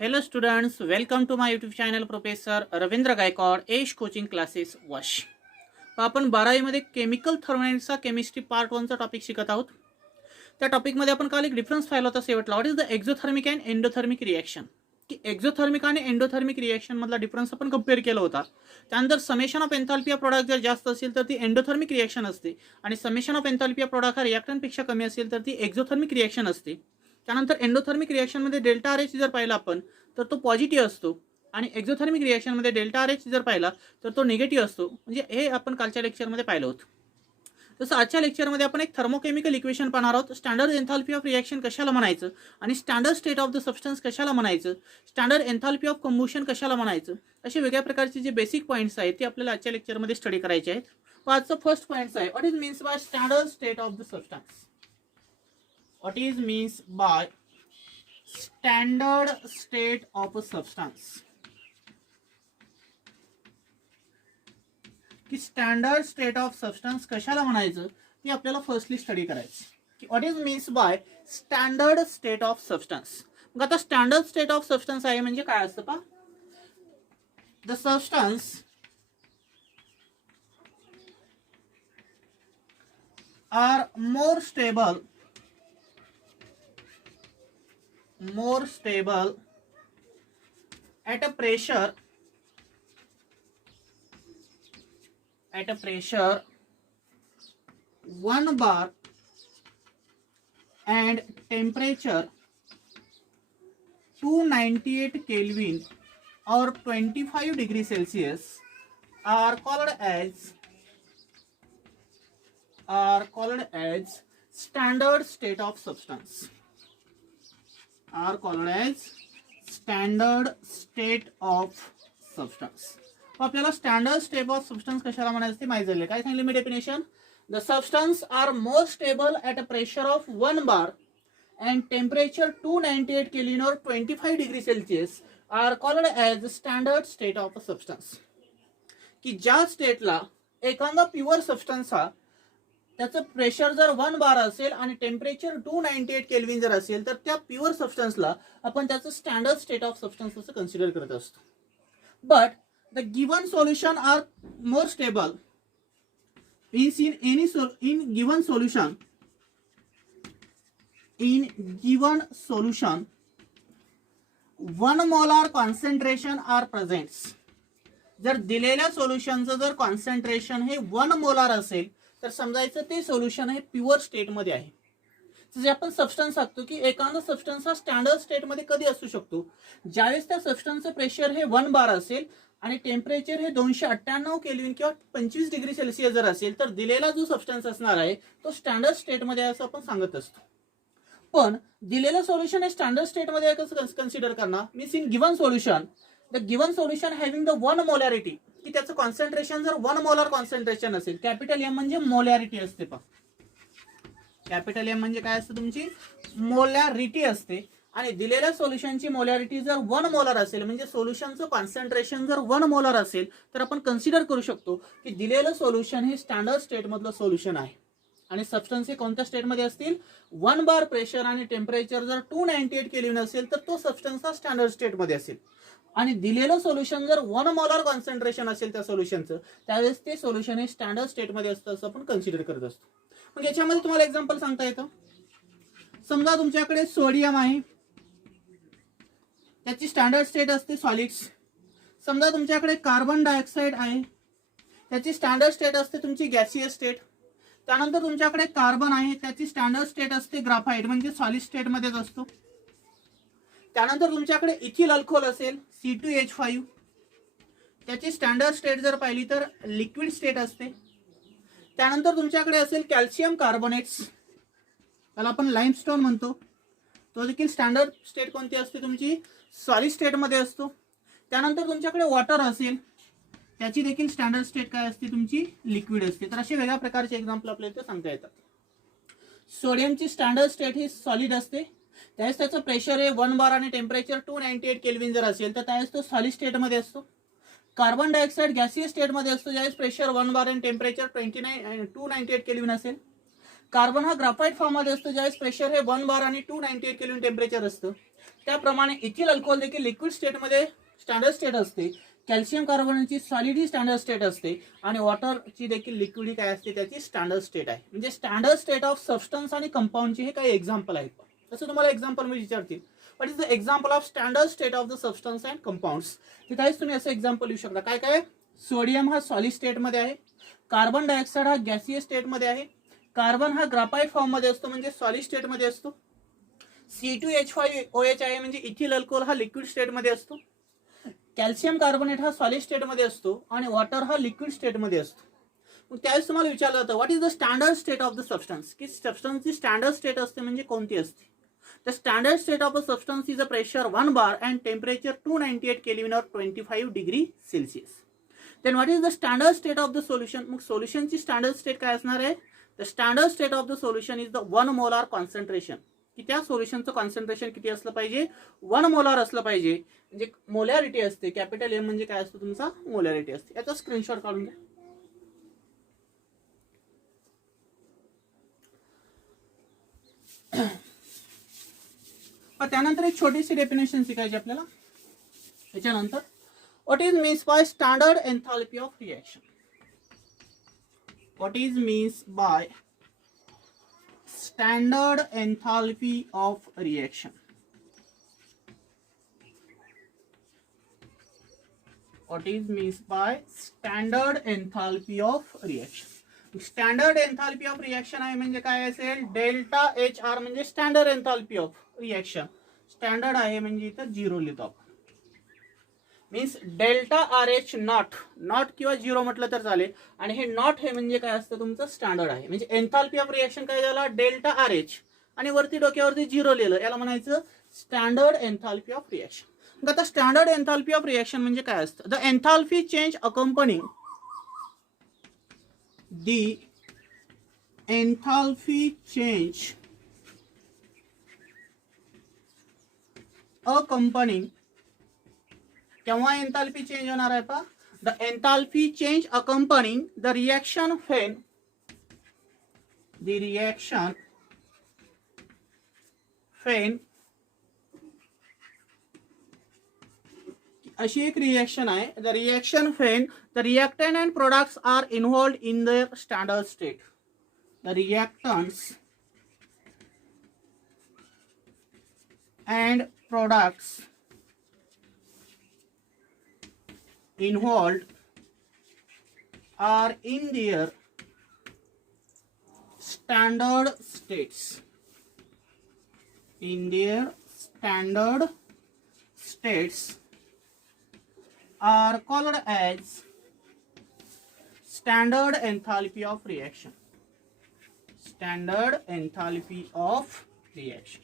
Hello students, welcome to my YouTube channel Professor Ravindra Gaikwad एश coaching classes वश. आपण 12वीमध्ये केमिकल थर्मोडायनामिक्सचा केमिस्ट्री पार्ट 1 चा टॉपिक शिकत आहोत. त्या टॉपिकमध्ये आपण काल एक डिफरन्स पाहिला होता शेवटला. What is the exothermic and endothermic reaction. की एक्झोथर्मिक आणि एंडोथर्मिक रिएक्शन मधला डिफरन्स आपण कंपेअर केला होता. त्यानंतर summation of enthalpy of product जर जास्त असेल तर ती एंडोथर्मिक रिएक्शन असते आणि summation of enthalpy of product हा रिएक्टंटपेक्षा कमी असेल तर ती एक्झोथर्मिक रिएक्शन असते. त्यानंतर एंडोथर्मिक रिएक्शनमध्ये डेल्टा आर एच जर पाहिला आपण तर तो पॉझिटिव्ह असतो आणि एक्झोथर्मिक रिएक्शनमध्ये डेल्टा आर एच जर पाहिला तर तो निगेटिव्ह असतो. म्हणजे हे आपण कालच्या लेक्चरमध्ये पाहिलं होतं. तसं आजच्या लेक्चरमध्ये आपण एक थर्मोकेमिकल इक्वेशन पाहणार आहोत. स्टँडर्ड एन्थाल्पी ऑफ रिएक्शन कशाला म्हणायचं आणि standard state of the substance कशाला म्हणायचं, स्टँडर्ड एन्थाल्पी ऑफ कंबुशन कशाला म्हणायचं, असे वेगळ्या प्रकारचे जे बेसिक पॉईंट्स आहेत ते आपल्याला आजच्या लेक्चरमध्ये स्टडी करायचे आहेत. आजचा फर्स्ट पॉईंट आहे what is means by standard state of the substance. What is means by standard state of a substance. की स्टँडर्ड स्टेट ऑफ सबस्टन्स कशाला म्हणायचं ते आपल्याला फर्स्टली स्टडी करायचं. की what is means by standard state of substance. मग आता standard state of substance आहे म्हणजे काय असतं पहा. The substance are more stable at a pressure 1 bar and temperature 298 Kelvin or 25 degree Celsius are called as standard state of substance. Are called as standard state of substance. आपल्याला standard state of substance कशाला म्हणायचं ते माहिती झाले. काय सांगितले मी definition. The substance are more stable at a pressure of 1 bar and temperature 298 Kelvin or 25 degree Celsius are called as the standard state of a substance. की ज्या स्टेटला एखादा प्युअर सबस्टन्स हा त्याचं प्रेशर जर 1 bar असेल आणि टेम्परेचर 298 केल्विन जर असेल तर त्या प्युअर सबस्टन्सला आपण त्याचं स्टँडर्ड स्टेट ऑफ सबस्टन्स असं कन्सिडर करत असतो. But the given solution R more stable in given solution 1 molar concentration are presents. जर दिलेल्या सोल्युशनचं जर कॉन्सन्ट्रेशन हे 1 मोलार असेल तर समजायचं ते सोल्युशन हे प्युअर स्टेट मध्ये आहे. जे आपण सबस्टन्स सांगतो की एखादा सबस्टन्स हा स्टँडर्ड स्टेट मध्ये कधी असू शकतो ज्यावेळेस त्या सबस्टन्सचं प्रेशर हे 1 bar असेल आणि टेम्परेचर हे 298 केल्विन किंवा 25 डिग्री सेल्सिअस जर असेल तर दिलेला जो सबस्टन्स असणार आहे तो स्टँडर्ड स्टेट मध्ये आहे असं आपण सांगत असतो. पण दिलेलं सोल्युशन हे स्टँडर्ड स्टेट मध्ये कसं कन्सिडर करणार. Means in given solution the given solution having the 1 molarity की त्याचं कॉन्सन्ट्रेशन जर 1 मोलार कॉन्सन्ट्रेशन असेल. कॅपिटल एम म्हणजे मोलॅरिटी असते पहा. कॅपिटल एम म्हणजे काय असतं तुमची मोलॅरिटी असते आणि दिलेल्या सोल्युशनची मोलॅरिटी जर 1 मोलार असेल म्हणजे सोल्युशनचं कॉन्सन्ट्रेशन जर 1 मोलार असेल तर आपण कन्सिडर करू शकतो की दिलेलं सोल्युशन हे स्टँडर्ड स्टेट मधलं सोल्युशन आहे. आणि सबस्टन्स हे कोणत्या स्टेटमध्ये असतील 1 bar प्रेशर आणि टेम्परेचर जर 298 केल्विन असेल तर तो सबस्टन्स हा स्टँडर्ड स्टेटमध्ये असेल. आणि दिलेलं सोल्युशन जर 1 मोलार कॉन्सन्ट्रेशन असेल त्या सोल्युशनचं त्यावेळेस ते सोल्युशन हे स्टँडर्ड स्टेटमध्ये असतं असं आपण कन्सिडर करत असतो. मग याच्यामध्ये तुम्हाला एक्झाम्पल सांगता येतं. समजा तुमच्याकडे सोडियम आहे त्याची स्टँडर्ड स्टेट असते सॉलिड्स. समजा तुमच्याकडे कार्बन डायऑक्साईड आहे त्याची स्टँडर्ड स्टेट असते तुमची गॅसियस स्टेट. त्यानंतर तुमच्याकडे कार्बन आहे त्याची स्टँडर्ड स्टेट असते ग्राफाइट म्हणजे सॉलिड स्टेटमध्येच असतो. त्यानंतर तुमच्याकडे इथिल अल्कोहोल असेल C2H5 त्याची स्टँडर्ड स्टेट जर पाहिली तर लिक्विड स्टेट असते. त्यानंतर तुमच्याकडे असेल कॅल्शियम कार्बोनेट्स त्याला आपण लाइमस्टोन म्हणतो. तो देखील स्टँडर्ड स्टेट कोणती असते तुमची सॉलिड स्टेटमध्ये असतो. त्यानंतर तुमच्याकडे वॉटर असेल त्याची देखील स्टँडर्ड स्टेट काय असते तुमची लिक्विड असते. तर असे वेगळ्या प्रकारचे एक्झाम्पल आपल्याला इथे सांगता येतात. सोडियमची स्टँडर्ड स्टेट ही सॉलिड असते त्यावेळेस त्याचं प्रेशर हे 1 bar आणि टेम्परेचर 298 केल्विन जर असेल तर त्यावेळेस तो सॉलिड स्टेटमध्ये असतो. कार्बन डायऑक्साईड गॅसियस स्टेटमध्ये असतो ज्यावेळेस प्रेशर 1 bar आणि टेम्परेचर 298 केल्विन असेल. कार्बन हा ग्राफाईट फॉर्म मध्ये असतो, ज्यावेळेस प्रेशर हे 1 बार आणि 298 केल्विन टेम्परेचर असतं. त्याप्रमाणे इथिल अल्कोहोल देखील लिक्विड स्टेटमध्ये स्टँडर्ड स्टेट असते. कॅल्शियम कार्बोनेटची सॉलिड स्टँडर्ड स्टेट असते आणि वॉटरची देखील लिक्विड काय असते त्याची स्टँडर्ड स्टेट आहे. म्हणजे स्टँडर्ड स्टेट ऑफ सबस्टन्स आणि कंपाऊंडचे हे काही एक्झाम्पल आहेत. तसं तुम्हाला एक्झाम्पल मी विचारतील, what is the example of standard state of the substance and compounds. तिथेच तुम्ही असं एक्झाम्पल लिहू शकता. काय काय? सोडियम हा सॉलिड स्टेटमध्ये आहे, कार्बन डायऑक्साईड हा गॅसियस स्टेटमध्ये आहे, कार्बन हा ग्राफाईट फॉर्म मध्ये असतो म्हणजे सॉलिड स्टेटमध्ये असतो, C2H5OH आहे म्हणजे इथिल अल्कोहोल हा लिक्विड स्टेटमध्ये असतो, कॅल्शियम कार्बोनेट हा सॉलिड स्टेटमध्ये असतो आणि वॉटर हा लिक्विड स्टेटमध्ये असतो. मग त्यावेळेस तुम्हाला विचारलं जातं what is the standard state of the substance, की सबस्टन्सची स्टँडर्ड स्टेट असते म्हणजे कोणती असते. The standard state of a substance is a pressure 1 bar and temperature 298 kelvin और 25 degree Celsius. Then what is the standard state of the solution. मग सोल्युशनची standard state काय असणार आहे. The standard state of the solution is the 1 molar concentration, की त्या सोल्युशनचं concentration किती असलं पाहिजे, 1 मोलार असलं पाहिजे. म्हणजे मोलॅरिटी असते, कॅपिटल एम म्हणजे काय असतो तुमचा मोलॅरिटी असते. याचा स्क्रीनशॉट काढून घ्या. त्यानंतर एक छोटीशी डेफिनेशन शिकायची आपल्याला. त्याच्यानंतर what is means by standard enthalpy of reaction. What is means by standard enthalpy of reaction. What is means by standard enthalpy of reaction. Standard enthalpy of reaction आहे म्हणजे काय असेल, डेल्टा एच आर म्हणजे standard enthalpy of reaction. Standard आहे म्हणजे इथं 0 लिहितो आपण. Means delta R H naught, naught किंवा 0 म्हटलं तर चालेल. आणि हे नॉट हे म्हणजे काय असतं तुमचं स्टँडर्ड आहे. म्हणजे एन्थाल्पी ऑफ रिएक्शन काय झाला, डेल्टा आर एच आणि वरती डोक्यावरती 0 लिहिलं, याला म्हणायचं स्टँडर्ड एन्थाल्पी ऑफ रिएक्शन. आता स्टँडर्ड एन्थाल्पी ऑफ रिएक्शन म्हणजे काय असतं. The enthalpy change accompanying the enthalpy change accompanying. केव्हा एन्थाल्पी चेंज होणार आहे पहा. The enthalpy change accompanying the reaction then, the reaction then. अशी एक रिएक्शन आहे. The reaction then, the reactant and products are involved in their standard state. The reactants and products involved are in their standard states. In their standard states are called as standard enthalpy of reaction. Standard enthalpy of reaction.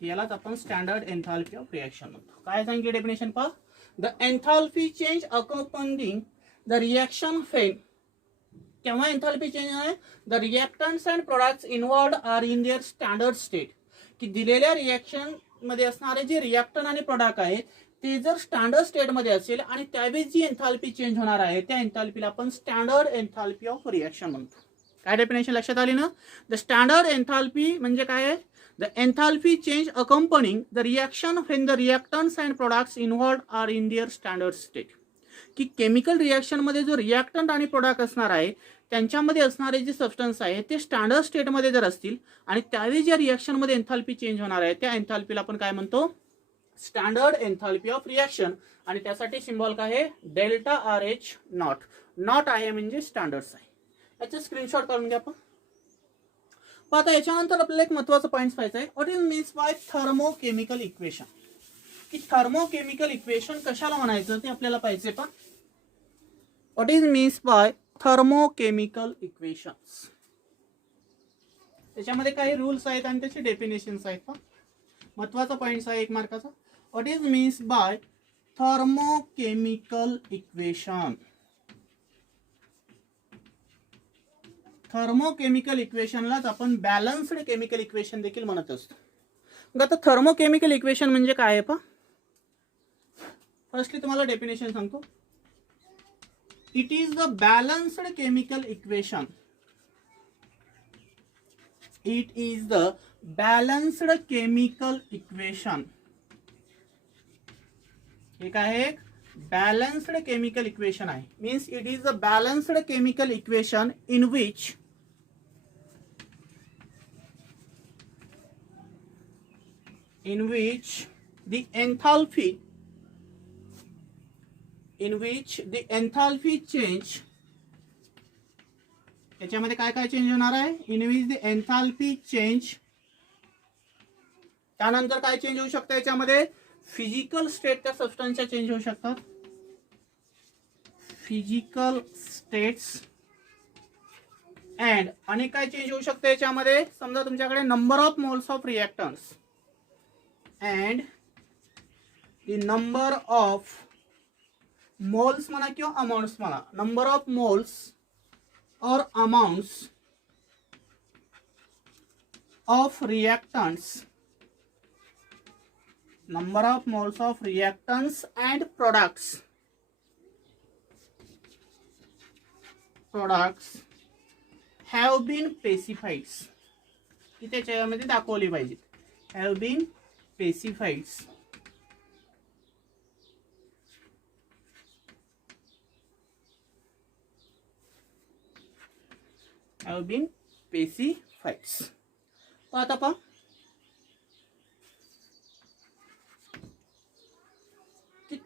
यालाच आपण standard enthalpy of reaction म्हणतो. काय सांगितले definition पहा. The enthalpy change accompanying the reaction फेन. केव्हा enthalpy change आहे. The reactants and products involved are in their standard state. की दिलेल्या रिएक्शन मध्ये असणारे जे रिएक्टंट आणि प्रोडक्ट आहे ते जर स्टँडर्ड स्टेट मध्ये असेल आणि त्यावेळेस जी एन्थाल्पी चेंज होणार आहे त्या एन्थाल्पीला आपण स्टँडर्ड एन्थाल्पी ऑफ रिएक्शन म्हणतो. काय डेफिनेशन लक्षात आली ना. द स्टँडर्ड एन्थाल्पी म्हणजे काय आहे. The enthalpy change accompanying the reaction when the reactants and products involved are in their standard state. की केमिकल रिएक्शन मध्ये जो रिएक्टंट आणि प्रोडक्ट असणार आहे त्यांच्यामध्ये असणारे जे सबस्टन्स आहे ते स्टँडर्ड स्टेटमध्ये जर असतील आणि त्यावेळी ज्या रिएक्शन मध्ये एन्थाल्पी चेंज होणार आहे त्या एन्थाल्पीला आपण काय म्हणतो स्टँडर्ड एन्थाल्पी ऑफ रिएक्शन. आणि त्यासाठी सिम्बॉल काय आहे delta R H naught. Naught आहे म्हणजे स्टँडर्ड्स आहे. याचे स्क्रीनशॉट काढून घ्या आपण. आता याच्यानंतर आपल्याला एक महत्त्वाचा पॉईंट पाहायचा आहे. What is means by thermochemical equation. की थर्मोकेमिकल इक्वेशन कशाला म्हणायचं ते आपल्याला पाहिजे पहा. What is means by thermochemical equations. त्याच्यामध्ये काही रूल्स आहेत आणि त्याचे डेफिनेशन्स आहेत पहा. महत्त्वाचा पॉईंट आहे एक मार्काचा. What is means by thermochemical equation. Thermochemical इक्वेशनलाच आपण बॅलन्स्ड केमिकल इक्वेशन देखील म्हणत असतो. मग आता थर्मोकेमिकल इक्वेशन म्हणजे काय आहे पहा. फर्स्टली तुम्हाला डेफिनेशन सांगतो. It is the balanced chemical equation. It is the balanced chemical equation. हे काय एक बॅलन्स्ड केमिकल इक्वेशन आहे. Means it is the balanced chemical equation in which the enthalpy change, याच्यामध्ये काय काय चेंज होणार आहे. In which the enthalpy change, त्यानंतर काय चेंज होऊ शकतं याच्यामध्ये फिजिकल स्टेट त्या सबस्टन्सच्या चेंज होऊ शकतात. फिजिकल स्टेट्स अँड आणि काय चेंज होऊ शकतं याच्यामध्ये. समजा तुमच्याकडे number of moles of reactants and the number of moles म्हणा किंवा अमाउंट्स म्हणा, नंबर ऑफ मोल्स और amounts of reactants, number of moles of reactants and products have been specified. ती त्याच्यामध्ये दाखवली पाहिजे. have been specified. have been specified. आता पहा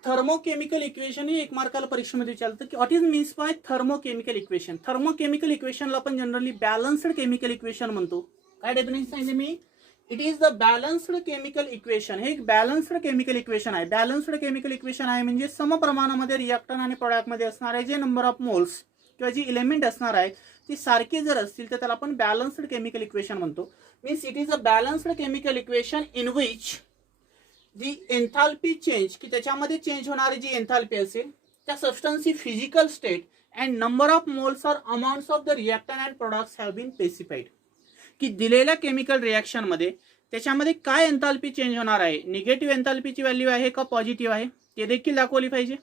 थर्मोकेमिकल इक्वेशन ही एक मार्काला परीक्षेमध्ये विचारतं की what is means by thermochemical equation. Thermochemical इक्वेशनला आपण जनरली बॅलन्स्ड केमिकल इक्वेशन म्हणतो. काय डेफिनेशन सांगितले मी. It is the balanced chemical equation. हे एक बॅलन्स्ड केमिकल इक्वेशन आहे. बॅलन्स्ड केमिकल इक्वेशन आहे म्हणजे समप्रमाणामध्ये रिएक्टंट आणि प्रोडक्टमध्ये असणारे जे नंबर ऑफ मोल्स किंवा जी एलिमेंट असणार आहे ती सारखी जर असतील तर त्याला आपण बॅलन्स्ड केमिकल इक्वेशन म्हणतो. Means it is a balanced chemical equation in which जी एन्थाल्पी चेंज, की त्याच्यामध्ये चेंज होणारी जी एन्थाल्पी असेल त्या सबस्टन्सची physical state and number of moles or amounts of the reactant and products have been specified. की दिलेल्या केमिकल रिएक्शनमध्ये त्याच्यामध्ये काय एन्थाल्पी चेंज होणार आहे, निगेटिव्ह एन्थाल्पीची व्हॅल्यू आहे का पॉझिटिव्ह आहे ते देखील दाखवली पाहिजे.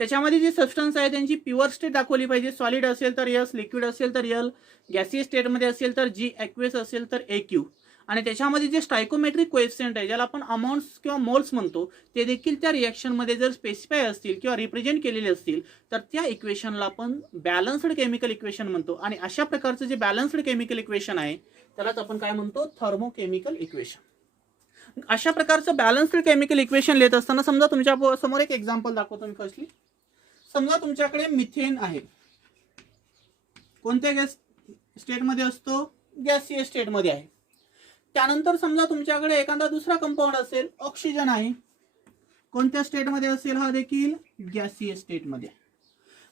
त्याच्यामध्ये जे सबस्टन्स आहे त्यांची प्युअर स्टेट दाखवली पाहिजे. सॉलिड असेल तर यस, लिक्विड असेल तर यल, गॅसियस स्टेटमध्ये असेल तर जी, ॲक्वेस असेल तर AQ. आणि त्याच्यामध्ये जे स्टायकोमेट्रिक कोएफिशियंट आहे ज्याला आपण अमाउंट्स किंवा मोल्स म्हणतो ते देखील त्या रिएक्शनमध्ये जर स्पेसिफाय असतील किंवा रिप्रेझेंट केलेले असतील तर त्या इक्वेशनला आपण बॅलन्स्ड केमिकल इक्वेशन म्हणतो. आणि अशा प्रकारचं जे बॅलन्स्ड केमिकल इक्वेशन आहे त्यालाच आपण काय म्हणतो, थर्मोकेमिकल इक्वेशन. अशा प्रकारचं बॅलन्स्ड केमिकल इक्वेशन लिहित असताना समजा तुमच्या समोर एक एक्झाम्पल दाखवतो मी. फर्स्टली समजा तुमच्याकडे मिथेन आहे. कोणत्या गॅस स्टेटमध्ये असतो, गॅसियस स्टेटमध्ये आहे. त्यानंतर समजा तुमच्याकडे एखादा दुसरा कंपाऊंड असेल, ऑक्सिजन आहे. कोणत्या स्टेटमध्ये असेल, हा देखील गॅसियस स्टेटमध्ये.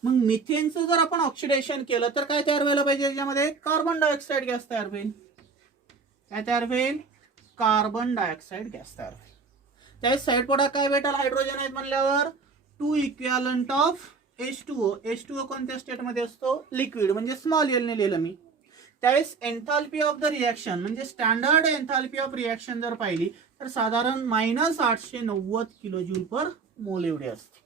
मग मिथेनचं जर आपण ऑक्सिडेशन केलं तर काय तयार व्हायला पाहिजे, याच्यामध्ये कार्बन डायऑक्साईड गॅस तयार होईल. काय तयार होईल, कार्बन डायऑक्साईड गॅस तयार होईल. त्यावेळेस साईड प्रोडक्ट काय भेटेल, हायड्रोजन आहेत म्हणल्यावर 2 इक्विव्हॅलंट ऑफ H2O. H2O कोणत्या स्टेटमध्ये असतो, लिक्विड, म्हणजे स्मॉल एल ने लिहिलं मी. त्यावेळेस एन्थाल्पी ऑफ द रिएक्शन म्हणजे स्टँडर्ड एन्थाल्पी ऑफ रिएक्शन जर पाहिली तर साधारण -890 किलोजूल पर मोल एवढे असते.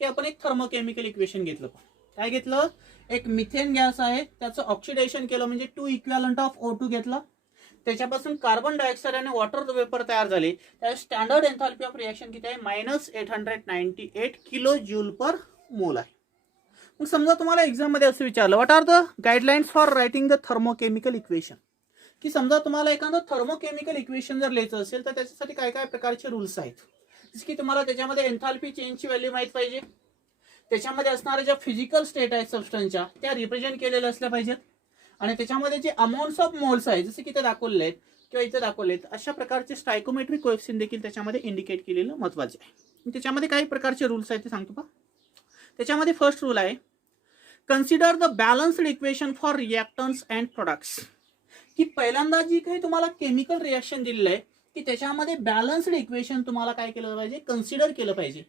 हे आपण एक थर्मोकेमिकल इक्वेशन घेतलं. काय घेतलं, एक मिथेन गॅस आहे त्याचं ऑक्सिडेशन केलं म्हणजे 2 इक्विव्हॅलंट ऑफ O2 घेतला. त्याच्यापासून कार्बन डायऑक्साईड आणि वॉटर वेपर तयार झाले. त्यावेळेस स्टँडर्ड एन्थाल्पी ऑफ रिएक्शन किती आहे, -898 किलोजूल पर मोल आहे. मग समजा तुम्हाला एक्झाम मध्ये असं विचारलं, what are the guidelines for writing the thermochemical equation. की समजा तुम्हाला एखादं थर्मोकेमिकल इक्वेशन जर लिहायचं असेल तर त्याच्यासाठी काय काय प्रकारचे रूल्स आहेत. जसं की तुम्हाला त्याच्यामध्ये एन्थाल्पी चेंजची व्हॅल्यू माहित पाहिजे. त्याच्यामध्ये असणाऱ्या ज्या फिजिकल स्टेट आहेत सबस्टन्सच्या त्या रिप्रेझेंट केलेल्या असल्या पाहिजेत. आणि त्याच्यामध्ये जे अमाऊंट्स ऑफ मोल्स आहेत जसे की ते दाखवले आहेत किंवा इथे दाखवले आहेत अशा प्रकारचे स्टायकोमेट्रिक कोएफिशियंट देखील त्याच्यामध्ये इंडिकेट केलेलं महत्त्वाचे आहे. त्याच्यामध्ये काही प्रकारचे रूल्स आहेत ते सांगतो पहा. त्याच्यामध्ये फर्स्ट रूल आहे, consider the balanced equation for reactants and products. की पहिल्यांदा जी काही तुम्हाला केमिकल रिएक्शन दिलेलं आहे की त्याच्यामध्ये बॅलन्स्ड इक्वेशन तुम्हाला काय केलं पाहिजे, कन्सिडर केलं पाहिजे.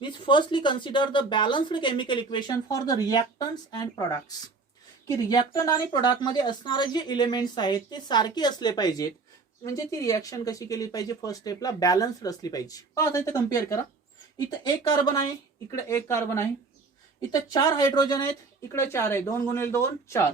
Means firstly consider the balanced chemical equation for the reactants and products. की रिएक्टंट आणि प्रोडक्टमध्ये असणारे जे एलिमेंट्स आहेत ते सारखे असले पाहिजेत. म्हणजे ती रिएक्शन कशी केली पाहिजे, फर्स्ट स्टेपला बॅलन्स्ड असली पाहिजे. पहा इथं कम्पेअर करा. इथं 1 कार्बन आहे, इकडे 1 कार्बन आहे. इथं 4 हायड्रोजन आहेत, इकडे 4 आहे. 2 × 2 4.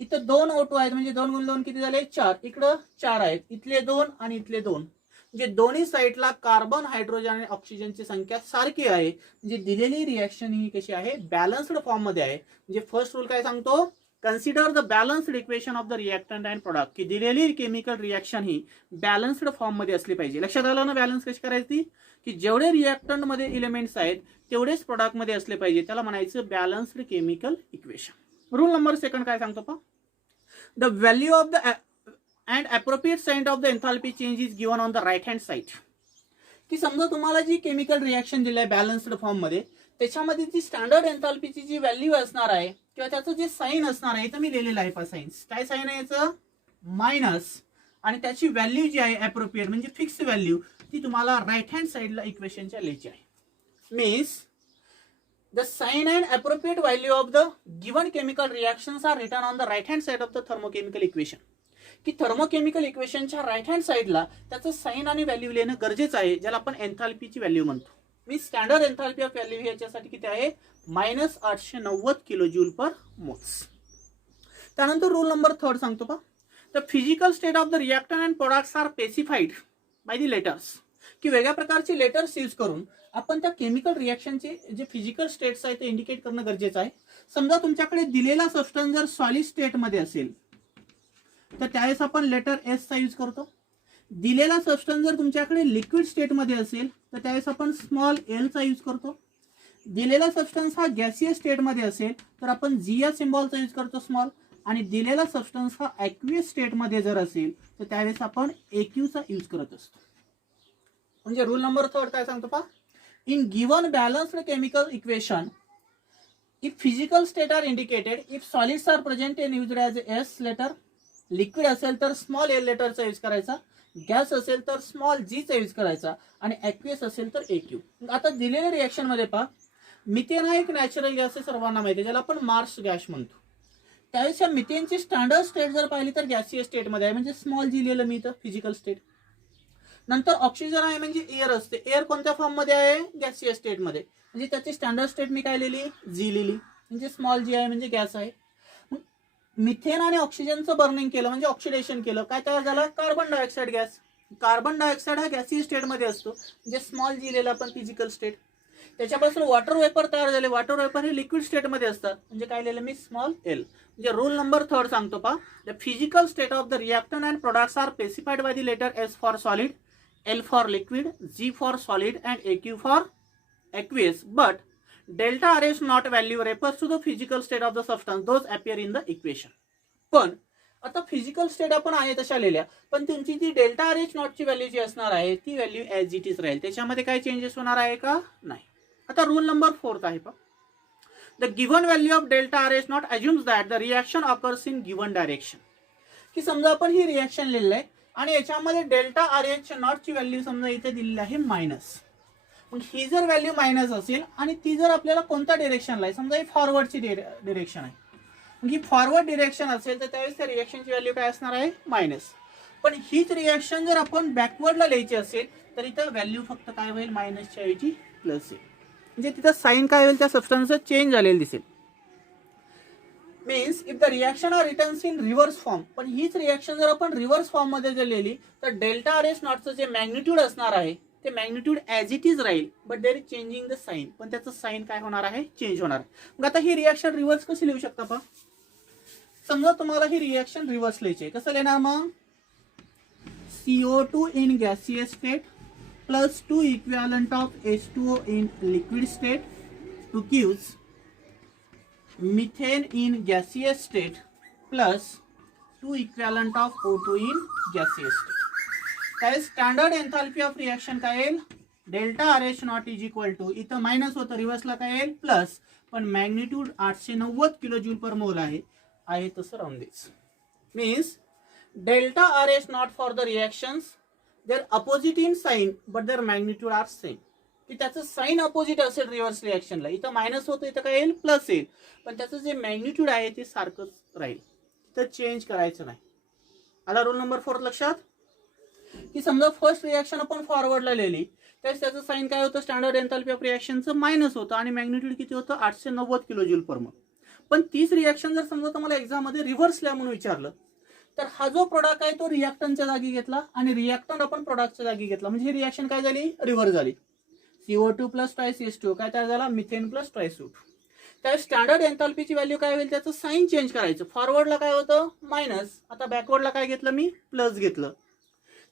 इथं 2 O2 आहेत म्हणजे 2 गुणिले 2 किती झाले 4. इकडं 4 आहेत, इथले 2 आणि इथले 2. म्हणजे दोन्ही साईडला कार्बन, हायड्रोजन आणि ऑक्सिजनची संख्या सारखी आहे. म्हणजे दिलेली रिएक्शन ही कशी आहे, बॅलन्स्ड फॉर्म मध्ये आहे. म्हणजे फर्स्ट रूल काय सांगतो, consider the balanced equation of the reactant and product, की दिलेली केमिकल रिएक्शन ही बॅलन्स्ड फॉर्म मध्ये असली पाहिजे. लक्षात आलं ना बॅलन्स कशी करायची, की जेवढे रिएक्टंट मध्ये इलेमेंट्स आहेत तेवढेच प्रोडक्ट मध्ये असले पाहिजे, त्याला म्हणायचं balanced chemical equation. Rule number 2 काय सांगतो पहा, the value of the and appropriate sign of the enthalpy change is given on the right hand side. की समजा तुम्हाला जी केमिकल रिएक्शन दिली आहे बॅलन्स्ड फॉर्म मध्ये, त्याच्यामध्ये जी स्टँडर्ड एन्थाल्पीची जी व्हॅल्यू असणार आहे किंवा त्याचं जे साइन असणार आहे, तर मी लिहिलेलं आहे पहा साइन. काय साइन आहे याचं, मायनस, आणि त्याची व्हॅल्यू जी आहे अप्रोप्रिएट म्हणजे फिक्स व्हॅल्यू, ती तुम्हाला राईट हँड साइडला इक्वेशनच्या लिहायची आहे. Means the sign and appropriate value of the given chemical reactions are written on the right hand side of the thermochemical equation. की थर्मोकेमिकल इक्वेशनच्या राईट हँड साईडला त्याचं साइन आणि व्हॅल्यू लिहिणं गरजेचं आहे, ज्याला आपण एन्थाल्पीची व्हॅल्यू म्हणतो. मी स्टँडर्ड एन्थाल्पी ऑफ व्हॅल्यू याच्यासाठी किती आहे, -890 किलो जूल पर मोल्स. त्यानंतर रूल नंबर 3 सांगतो पहा, the physical state of the reactant and products are specified by the letters. की वेगळ्या प्रकारचे लेटर्स यूज करून आपण त्या केमिकल रिएक्शनचे जे फिजिकल स्टेट्स आहेत ते इंडिकेट करणं गरजेचं आहे. समजा तुमच्याकडे दिलेला सबस्टन्स जर सॉलिड स्टेट मध्ये असेल तर त्यावेळेस आपण लेटर एस चा यूज करतो. दिलेला सबस्टन्स जर तुमच्याकडे लिक्विड स्टेट मध्ये असेल तर त्यावेळेस आपण स्मॉल एल चा यूज करतो. दिलेला सबस्टन्स हा गॅसियस स्टेट मध्ये असेल तर आपण जी या सिम्बॉलचा यूज करतो स्मॉल, आणि दिलेला सबस्टन्स हा ॲक्वियस स्टेट मध्ये जर असेल तर त्यावेळेस आपण AQ चा यूज करत असतो. म्हणजे रूल नंबर 3 काय सांगतो पहा, in given balanced chemical equation if physical state are indicated, if solids are present in used as S letter, liquid असेल तर स्मॉल एल लेटरचा यूज करायचा, गॅस असेल तर स्मॉल जी चा यूज करायचा, आणि ॲक्वियस असेल तर AQ. आता दिलेल्या रिएक्शन मध्ये पहा, मिथेन हा एक नॅचरल गॅस आहे, सर्वांना माहिती आहे, ज्याला आपण मार्स गॅस म्हणतो. त्यावेळेस या मिथेनची स्टँडर्ड स्टेट जर पाहिली तर गॅसियस स्टेट मध्ये आहे, म्हणजे स्मॉल जी लिहिलं मी इथं फिजिकल स्टेट. नंतर ऑक्सिजन आहे म्हणजे एअर असते, एअर कोणत्या फॉर्म मध्ये आहे, गॅसियस स्टेट मध्ये, म्हणजे त्याची स्टँडर्ड स्टेट मी काय लिहिली, जी लिहिली, म्हणजे स्मॉल जी आहे म्हणजे गॅस आहे. मिथेन आणि ऑक्सिजनचं बर्निंग केलं म्हणजे ऑक्सिडेशन केलं, काय तयार झालं, carbon dioxide gas. Carbon dioxide हा गॅसियस स्टेट मध्ये असतो, म्हणजे स्मॉल जी लिहिलं आपण फिजिकल स्टेट. त्याच्यापासून वॉटर वेपर तयार झाले, वॉटर वेपर हे लिक्विड स्टेट मध्ये असतात, म्हणजे काय लिहिलं मी, स्मॉल एल. म्हणजे रूल नंबर 3 सांगतो पहा, the physical state of the reactant and products are specified by the letter S for solid, L for liquid, G for solid and AQ for aqueous, but delta RH naught value refers to the physical state of the substance, those appear in the equation. पण आता physical state आपण आहे तशा लिहिल्या, पण तुमची जी delta RH naught ची value जी असणार आहे ती व्हॅल्यू ॲज इट इज राहील, त्याच्यामध्ये काय चेंजेस होणार आहे का, नाही. आता रूल नंबर 4 आहे पहा, the given value of delta RH naught assumes that the reaction occurs in given direction. की समजा आपण ही रिएक्शन लिहिलंय आणि याच्यामध्ये डेल्टा RH नॉट ची व्हॅल्यू समजा इथे दिलेली आहे मायनस. मग ही जर व्हॅल्यू मायनस असेल आणि ती जर आपल्याला कोणत्या डिरेक्शनला आहे, समजा ही फॉरवर्डची डिरेक्शन आहे, मग ही फॉरवर्ड डिरेक्शन असेल तर त्यावेळेस त्या रिएक्शनची व्हॅल्यू काय असणार आहे, मायनस. पण हीच रिएक्शन जर आपण बॅकवर्डला लिहायची असेल तर इथं व्हॅल्यू फक्त काय होईल, मायनसच्या ऐवजी प्लस येईल, म्हणजे तिथं साइन काय होईल, त्या सबस्टन्सचं चेंज झालेलं दिसेल. Means if the reaction are return in reverse form, पण हीच रिएक्शन जर आपण रिव्हर्स फॉर्म मध्ये जर लिहिली तर डेल्टा RH नॉटचं जे मॅग्निट्यूड असणार आहे ते मॅग्निट्यूड ॲज इट इज राहील, but there is changing the sign, पण त्याचं साइन काय होणार आहे, चेंज होणार आहे. मग आता ही रिएक्शन रिव्हर्स कशी लिहू शकता पहा, समजा तुम्हाला ही रिएक्शन रिव्हर्स लिहायची, कसं लिहिणार मग, CO2 in gaseous state plus 2 equivalent of H2O in liquid state two gives methane in gaseous state plus 2 equivalent of O2 in gaseous state. काय स्टँडर्ड एन्थाल्पी ऑफ रिएक्शन काय येईल, delta RH naught is equal to, इथं minus होतं रिव्हर्सला काय येईल plus, पण magnitude 890 kilo joule per मोल आहे तसं राहून द्यायचं. Means delta RH naught for the reactions their opposite in sign but their magnitude are same. की त्याचं साइन अपोजिट असेल रिव्हर्स रिएक्शनला, इथं मायनस होतं इथं काय येईल प्लस येईल, पण त्याचं जे मॅग्निट्यूड आहे ते सारखंच राहील, तिथं चेंज करायचं नाही. आला रूल नंबर 4 लक्षात. की समजा फर्स्ट रिएक्शन आपण फॉरवर्डला लिहिली त्यावेळेस त्याचं साइन काय होतं, स्टँडर्ड एन्थाल्पी ऑफ रिएक्शनचं मायनस होतं आणि मॅग्निट्यूड किती होतं, 890 किलो जूल पर मोल. पण तीच रिॲक्शन जर समजा तुम्हाला एक्झाम मध्ये रिव्हर्स ल्या म्हणून विचारलं, तर हा जो प्रोडक्ट आहे तो रिॲक्टंटच्या जागी घेतला आणि रिॲक्टंट आपण प्रोडक्टच्या जागी घेतला, म्हणजे ही रिॲक्शन काय झाली, रिव्हर्स झाली. CO2 प्लस ट्वाइस H2O काय तयार झाला, मिथेन प्लस ट्वाइस O2. त्या स्टँडर्ड एन्थाल्पीची व्हॅल्यू काय होईल, त्याचं साइन चेंज करायचं. फॉरवर्डला काय होतं मायनस, आता बॅकवर्डला काय घेतलं मी, प्लस घेतलं.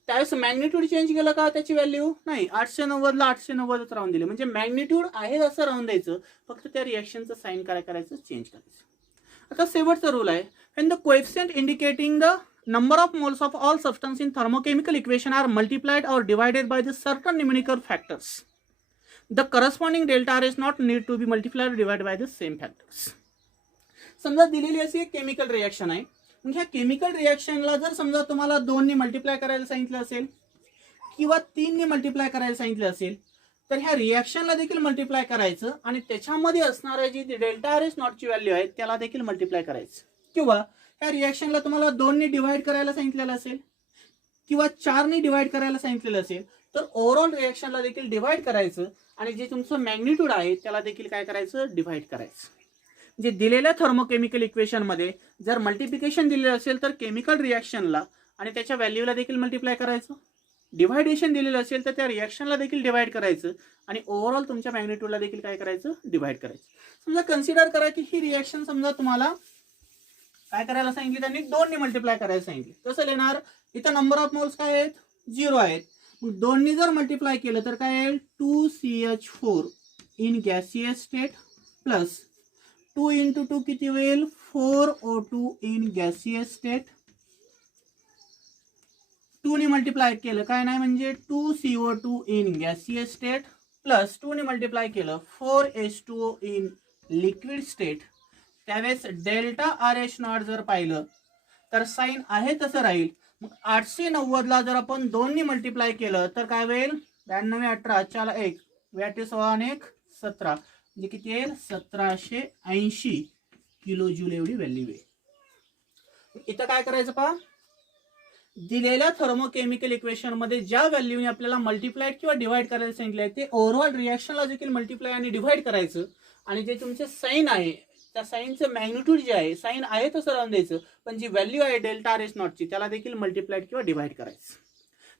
त्यावेळेस मॅग्निट्यूड चेंज केलं का, त्याची व्हॅल्यू नाही, 890 ला 890च राहून दिले. म्हणजे मॅग्निट्यूड आहे असं राहून द्यायचं, फक्त त्या रिॲक्शनचं साइन काय करायचं, चेंज करायचं. आता शेवटचा रूल आहे, when the coefficient indicating the number of moles of all substance in thermochemical equation are multiplied or divided by the certain numerical factors, the corresponding delta R is not need to be multiplied or divided by the same factors. समजा दिलेली अशी एक chemical reaction आहे. मग ह्या chemical रिॲक्शनला जर समजा तुम्हाला 2 ने मल्टिप्लाय करायला सांगितलं असेल किंवा 3 ने मल्टिप्लाय करायला सांगितलं असेल, तर ह्या रिॲक्शनला देखील मल्टिप्लाय करायचं आणि त्याच्यामध्ये असणाऱ्या जी डेल्टा आर एस नॉटची व्हॅल्यू आहे त्याला देखील मल्टिप्लाय करायचं. किंवा ह्या रिॲक्शनला तुम्हाला 2 ने डिवाइड करायला सांगितलेलं असेल किंवा 4 ने डिवाइड करायला सांगितलेलं असेल, तर ओव्हरऑल रिॲक्शनला देखील डिवाइड करायचं आणि जे तुमचं मॅग्निट्यूड आहे त्याला देखील काय करायचं, डिवाइड करायचं. जे दिलेल्या थर्मोकेमिकल इक्वेशन मध्ये जर मल्टिप्लिकेशन दिलेलं असेल तर केमिकल रिॲक्शनला आणि त्याच्या व्हॅल्यूला देखील मल्टिप्लाय करायचं. डिव्हायडेशन दिलेलं असेल तर त्या रिॲक्शनला देखील डिवाइड करायचं आणि ओव्हरऑल तुमच्या मॅग्निट्यूडला देखील काय करायचं, डिवाइड करायचं. समजा कन्सिडर करा की ही रिॲक्शन समजा तुम्हाला काय करायला सांगितली, त्यांनी 2 ने मल्टिप्लाय करायला सांगितली. कसं लिहिणार, इथं नंबर ऑफ मोल्स काय आहेत, 0 आहेत. मग 2 ने जर मल्टिप्लाय केलं तर काय येईल, 2CH4 in gaseous state plus 2 × 2 किती होईल, 4O2 इन गॅसियस स्टेट. 2 ने मल्टिप्लाय केलं काय नाही म्हणजे 2CO2 in gaseous state plus 2 ने मल्टिप्लाय केलं 4H2O इन लिक्विड स्टेट. त्यावेळेस डेल्टा आर एच नॉट जर पाहिलं तर साइन आहे तसं राहील. मग 890 ला जर आपण 2 ने मल्टिप्लाय केलं तर काय होईल, 92 18 4 1 1 17 म्हणजे किती येईल, 1780 किलो जूल एवढी व्हॅल्यू आहे. इथं काय करायचं पहा, दिलेल्या थर्मोकेमिकल इक्वेशन मध्ये ज्या व्हॅल्यूने आपल्याला मल्टिप्लाय किंवा डिवाइड करायला सांगितले आहे ते ओव्हरऑल रिॲक्शनला देखील मल्टिप्लाय आणि डिवाइड करायचं आणि जे तुमचे साइन आहे त्या साइनचं मॅग्निट्यूड जे आहे, साइन आहे तसं राहून द्यायचं, पण जी व्हॅल्यू आहे डेल्टा आर एस नॉटची त्याला देखील मल्टिप्लाइड किंवा डिवाइड करायचं.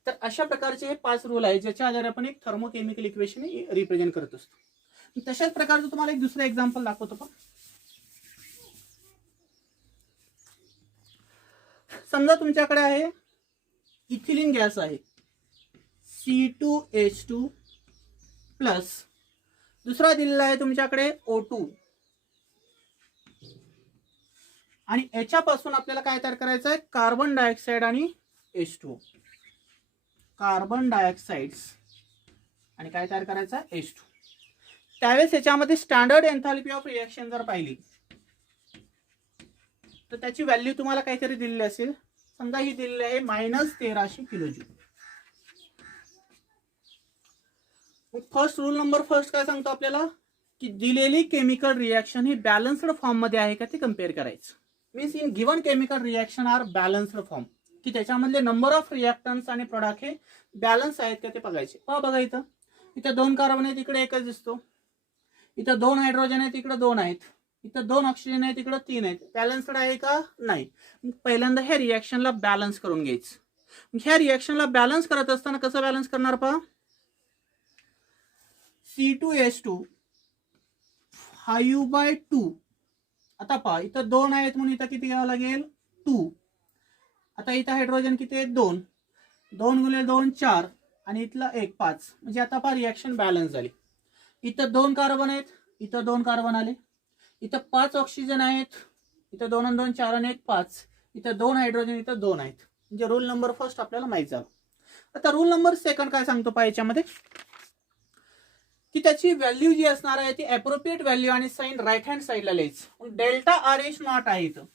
तर अशा प्रकारचे हे 5 रूल आहेत ज्याच्या आधारे आपण एक थर्मोकेमिकल इक्वेशन रिप्रेझेंट करत असतो. तशाच प्रकारचं तुम्हाला एक दुसरं एक्झाम्पल दाखवतो पण. समजा तुमच्याकडे आहे इथिलीन गॅस आहे C2H2 प्लस दुसरा दिलेला आहे तुमच्याकडे O2 आणि याच्यापासून आपल्याला काय तयार करायचं आहे, कार्बन डायऑक्साइड आणि H2O. कार्बन डायऑक्साइड आणि काय तयार करायचं आहे, H2. त्यावेळेस याच्यामध्ये स्टँडर्ड एन्थाल्पी ऑफ रिॲक्शन जर पाहिली तर त्याची व्हॅल्यू तुम्हाला काहीतरी दिलेली असेल. समजा ही दिलेली आहे -1300 kilo joule. First rule number first काय सांगतो आपल्याला की दिलेली केमिकल रिॲक्शन ही बॅलन्स्ड फॉर्म मध्ये आहे का ते कम्पेअर करायचं. Means in given chemical reaction are balanced form, की त्याच्यामधले नंबर ऑफ रिॲक्टन्स आणि प्रोडक्ट हे बॅलन्स आहेत का ते बघायचे. बघा इथं 2 कार्बन आहेत, इकडे एकच दिसतो. इथं 2 हायड्रोजन आहेत, इकडे 2 आहेत. इथं 2 ऑक्सिजन आहेत, इकडे 3 आहेत. बॅलन्स्ड आहे का नाही. पहिल्यांदा ह्या रिॲक्शनला बॅलन्स करून घ्यायचं. ह्या रिॲक्शनला बॅलन्स करत असताना कसं बॅलन्स करणार पहा, C2H2 5/2. आता पहा इथं 2 आहेत म्हणून इथं किती घ्यावं लागेल, 2. आता इथं हायड्रोजन किती आहेत, 2. 2 × 2 4 आणि इथलं 1 5. म्हणजे आता पहा रिॲक्शन बॅलन्स झाली. इथं 2 कार्बन आहेत, इथं 2 कार्बन आले. इथं 5 ऑक्सिजन आहेत, इथं 2 आणि 2 4 आणि 1 5. इथं 2 हायड्रोजन, इथं 2 आहेत. म्हणजे रूल नंबर फर्स्ट आपल्याला माहित झाला. आता रूल नंबर सेकंड काय सांगतो पहा याच्यामध्ये, की त्याची व्हॅल्यू जी असणार आहे ती अप्रोप्रिएट व्हॅल्यू आणि साइन राईट हँड साइडला लिहायचं. डेल्टा आर एच नॉट आहे इथं.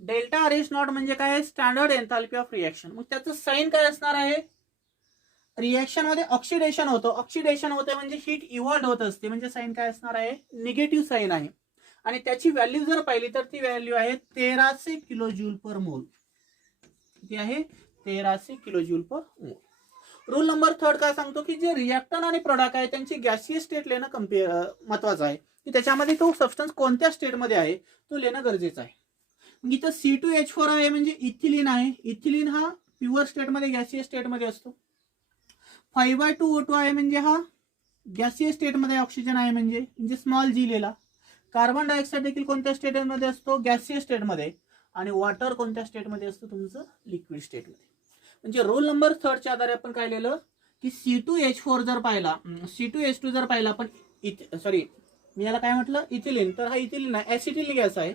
डेल्टा आर एच नॉट म्हणजे काय, स्टँडर्ड एन्थाल्पी ऑफ रिॲक्शन. मग त्याचं साइन काय असणार आहे, रिॲक्शन मध्ये ऑक्सिडेशन होतं. ऑक्सिडेशन होते म्हणजे हीट इव्हॉल्व होत असते, म्हणजे साइन काय असणार आहे, निगेटिव्ह साइन आहे. आणि त्याची व्हॅल्यू जर पाहिली तर ती व्हॅल्यू आहे 1300 किलो जूल पर मोल. किती आहे, 1300 किलो जूल पर मोल. रूल नंबर थर्ड काय सांगतो की जे रिॲक्टन आणि प्रोडक्ट आहे त्यांची गॅसियस स्टेट लेणं महत्वाचं आहे. की त्याच्यामध्ये तो सबस्टन्स कोणत्या स्टेटमध्ये आहे तो लिहिणं गरजेचं आहे. मग इथं C2H4 आहे म्हणजे इथिलीन आहे. इथिलीन हा प्युअर स्टेटमध्ये गॅसियस स्टेटमध्ये असतो. 5/2O2 आहे म्हणजे हा गॅसियस स्टेटमध्ये ऑक्सिजन आहे म्हणजे स्मॉल जी लिहिला. कार्बन डायऑक्साईड देखील कोणत्या स्टेटमध्ये असतो गॅसियस स्टेटमध्ये. आणि वॉटर कोणत्या स्टेटमध्ये असतो तुमचं लिक्विड स्टेटमध्ये. म्हणजे रोल नंबर 3 च्या आधारे आपण काय लिहिलं की C2H4 जर पाहिला C2H2 जर पाहिला पण सॉरी मी याला काय म्हटलं इथिलीन, तर हा इथिलीन आहे ऍसिटिलीन गॅस आहे.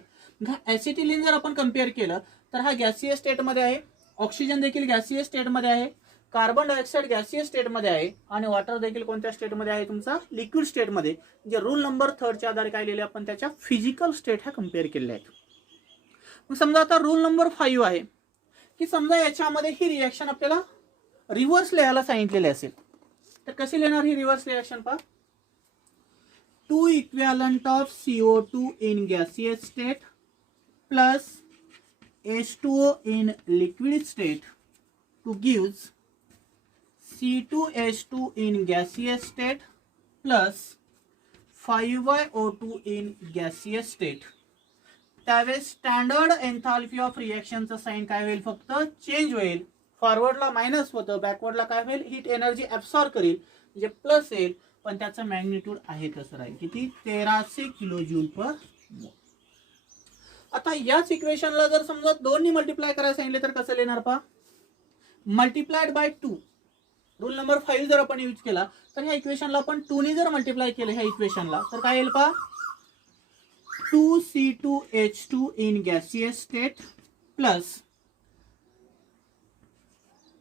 ऍसिटिलीन जर आपण कम्पेअर केलं तर हा गॅसियस स्टेटमध्ये आहे. ऑक्सिजन देखील गॅसियस स्टेटमध्ये आहे. कार्बन डायऑक्साईड गॅसियस स्टेटमध्ये आहे आणि वॉटर देखील कोणत्या स्टेटमध्ये आहे तुमचा लिक्विड स्टेटमध्ये. म्हणजे रूल नंबर 3 च्या आधारे काय लिहिले आपण त्याच्या फिजिकल स्टेट ह्या कम्पेअर केलेल्या आहेत. मग समजा आता रूल नंबर 5 आहे की समजा याच्यामध्ये ही रिॲक्शन आपल्याला रिव्हर्स लिहायला सांगितलेली असेल तर कशी लिहिणार ही रिव्हर्स रिॲक्शन पहा. 2 equivalent of CO2 in gaseous state plus H2O in liquid state to gives C2H2 in gaseous state plus 5/O2 in gaseous state. त्यावेळेस स्टँडर्ड एन्थाल्पी ऑफ रिॲक्शनचं साइन काय होईल फक्त चेंज होईल. फॉरवर्डला मायनस होतं, बॅकवर्डला काय होईल हीट एनर्जी ऍब्सॉर्ब करेल म्हणजे प्लस येईल, पण त्याचं मॅग्निट्यूड आहे तसं राहील किती 1300 किलोजूल पर मोल. आता याच इक्वेशनला जर समजा 2 ने मल्टिप्लाय करायला सांगितले तर कसं लिहिणार पहा. मल्टिप्लाइड बाय 2 रूल नंबर 5 जर आपण यूज केला तर ह्या इक्वेशनला आपण 2 ने जर मल्टिप्लाय केलं ह्या इक्वेशनला तर काय येईल पहा. 2C2H2 in gaseous state plus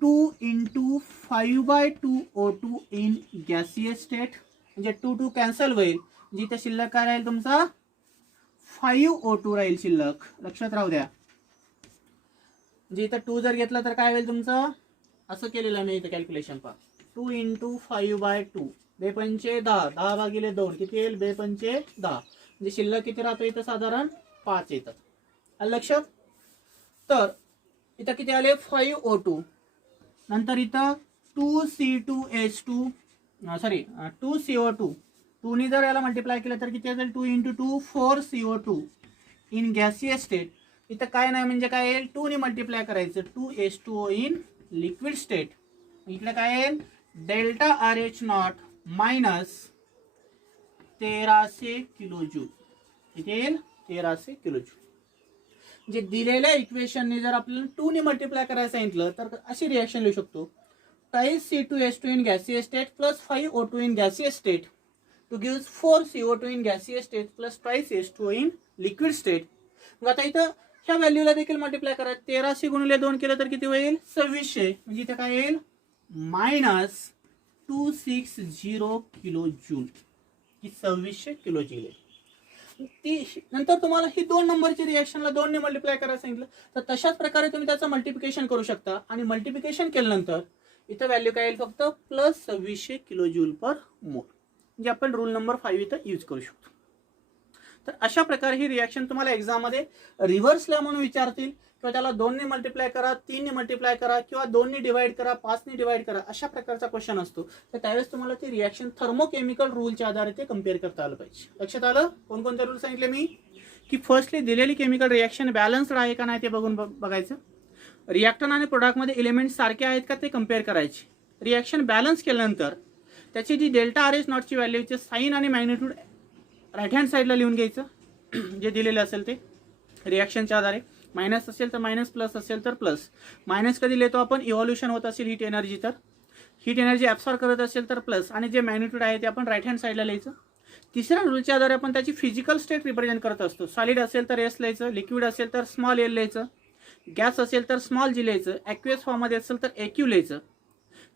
2 into 5/2O2 in gaseous state म्हणजे 2 कॅन्सल होईल. जिथे शिल्लक काय राहील तुमचा 5O2 राहील शिल्लक. लक्षात राहू द्या. म्हणजे इथं 2 जर घेतला तर काय होईल तुमचं असं केलेलं आहे मी इथं कॅल्क्युलेशन पहा. 2 into 5/2 2 10 भागिले 2 किती येईल 2 10 म्हणजे शिल्लक किती राहतो इथं साधारण 5 येतात. लक्षात. तर इथं किती आले 5O2 नंतर इथं 2C2H2 सॉरी 2CO2 2 ने जर याला मल्टिप्लाय केलं तर किती असेल 2 into 2 4CO2 in gaseous state. इथं काय नाही म्हणजे काय येईल 2 ने मल्टिप्लाय करायचं 2H2O इन लिक्विड स्टेट. इकडे काय येईल delta RH not minus 1300 kilojoule. किती येईल 1300 किलोजूल. म्हणजे दिलेल्या इक्वेशनने जर आपल्याला 2 ने मल्टिप्लाय करायला सांगितलं तर अशी रिॲक्शन लिहू शकतो. टाइस C2H2 in gaseous state plus 5O2 in gaseous state two gives 4CO2 in gaseous state plus twice H2O in liquid state. मग आता इथं ह्या व्हॅल्यूला देखील मल्टिप्लाय करा. 1300 गुणिले 2 केलं तर किती होईल 2600 म्हणजे इथं काय येईल मायनस 260 किलोजूल की 2600 किलोजूल आहे. ती नंतर तुम्हाला ही 2 नंबरची रिॲक्शनला 2 ने मल्टिप्लाय करायला सांगितलं तर तशाच प्रकारे तुम्ही त्याचं मल्टिप्लिकेशन करू शकता आणि मल्टिप्लिकेशन केल्यानंतर इथं व्हॅल्यू काय येईल फक्त प्लस 2600 किलोजूल पर मोल. म्हणजे आपण रूल नंबर 5 इथं यूज करू शकतो. तर अशा प्रकारे ही रिॲक्शन तुम्हाला एक्झाममध्ये रिव्हर्सला म्हणून विचारतील किंवा त्याला 2 ने मल्टिप्लाय करा 3 ने मल्टिप्लाय करा किंवा 2 ने डिवाइड करा 5 ने डिवाइड करा अशा प्रकारचा क्वेश्चन असतो. तर त्यावेळेस तुम्हाला ती रिॲक्शन थर्मोकेमिकल रूलच्या आधारे ते कम्पेअर करता आलं पाहिजे. लक्षात आलं. कोणकोणते रूल सांगितले मी की फर्स्टली दिलेली केमिकल रिॲक्शन बॅलन्स्ड आहे का नाही ते बघून बघायचं. रिॲक्टन आणि प्रोडक्टमध्ये एलिमेंट सारखे आहेत का ते कम्पेअर करायचे. रिॲक्शन बॅलन्स केल्यानंतर त्याची जी डेल्टा RH नॉटची व्हॅल्यूचे साइन आणि मॅग्निट्यूड राईट हँड साईडला लिहून घ्यायचं जे दिलेलं असेल ते रिॲक्शनच्या आधारे. मायनस असेल तर मायनस प्लस असेल तर प्लस. मायनस कधी लिहितो आपण इव्हॉल्युशन होत असेल हीट एनर्जी तर हीट एनर्जी ॲब्सॉर्ब करत असेल तर प्लस आणि जे मॅग्निट्यूड आहे ते आपण राईट हँड साईडला लिहायचं. तिसऱ्या रूलच्या आधारे आपण त्याची फिजिकल स्टेट रिप्रेझेंट करत असतो. सॉलिड असेल तर एस लिहायचं, लिक्विड असेल तर स्मॉल एल लिहायचं, गॅस असेल तर स्मॉल जी लिहायचं, ॲक्वियस फॉर्ममध्ये असेल तर AQ लिहायचं.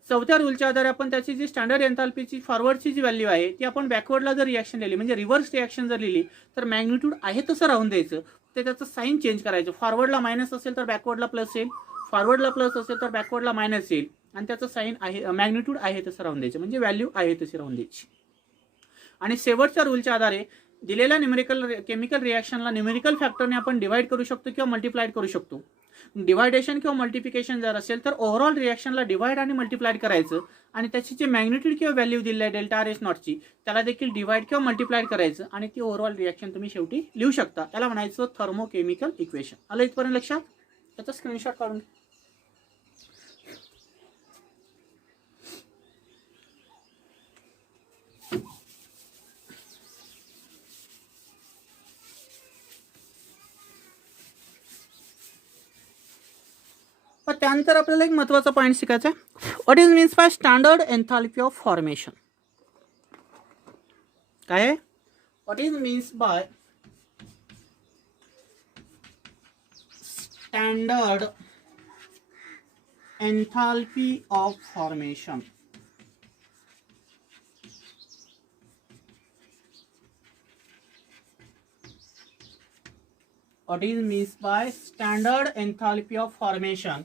चौथ्या रूलच्या आधारे आपण त्याची जी स्टँडर्ड एन्थाल्पीची फॉरवर्डची जी व्हॅल्यू आहे ती आपण बॅकवर्डला जर रिॲक्शन लिहिली म्हणजे रिव्हर्स रिॲक्शन जर लिहिली तर मॅग्निट्यूड आहे तसं राहून द्यायचं. ते त्याचं साईन चेंज करायचं. फॉरवर्डला मायनस असेल तर बॅकवर्डला प्लस येईल, फॉरवर्डला प्लस असेल तर बॅकवर्डला मायनस येईल आणि त्याचं साईन आहे मॅग्निट्यूड आहे तसं राहून द्यायचं म्हणजे व्हॅल्यू आहे तशी राहून द्यायची. आणि शेवटच्या रूलच्या आधारे दिलेल्या न्यूमेरिकल केमिकल रिॲक्शनला न्यूमेरिकल फॅक्टरने आपण डिवाइड करू शकतो किंवा मल्टिप्लाइड करू शकतो. डिवायडेशन किंवा मल्टिप्लिकेशन जर असेल तर ओव्हरऑल रिॲक्शनला डिवाइड आणि मल्टिप्लाइड करायचं आणि त्याची जी मॅग्निट्यूड किंवा व्हॅल्यू दिली आहे डेल्टा आर एस नॉटची त्याला देखील डिवाइड किंवा मल्टिप्लाइड करायचं आणि ती ओव्हरऑल रिॲक्शन तुम्ही शेवटी लिहू शकता. त्याला म्हणायचं थर्मोकेमिकल इक्वेशन. आलं इथपर्यंत लक्षात? त्याचा स्क्रीनशॉट काढून पण त्यानंतर आपल्याला एक महत्त्वाचा पॉईंट शिकायचा आहे. What is means by standard enthalpy of formation. काय आहे? What is means by standard enthalpy of formation. What is means by standard enthalpy of formation.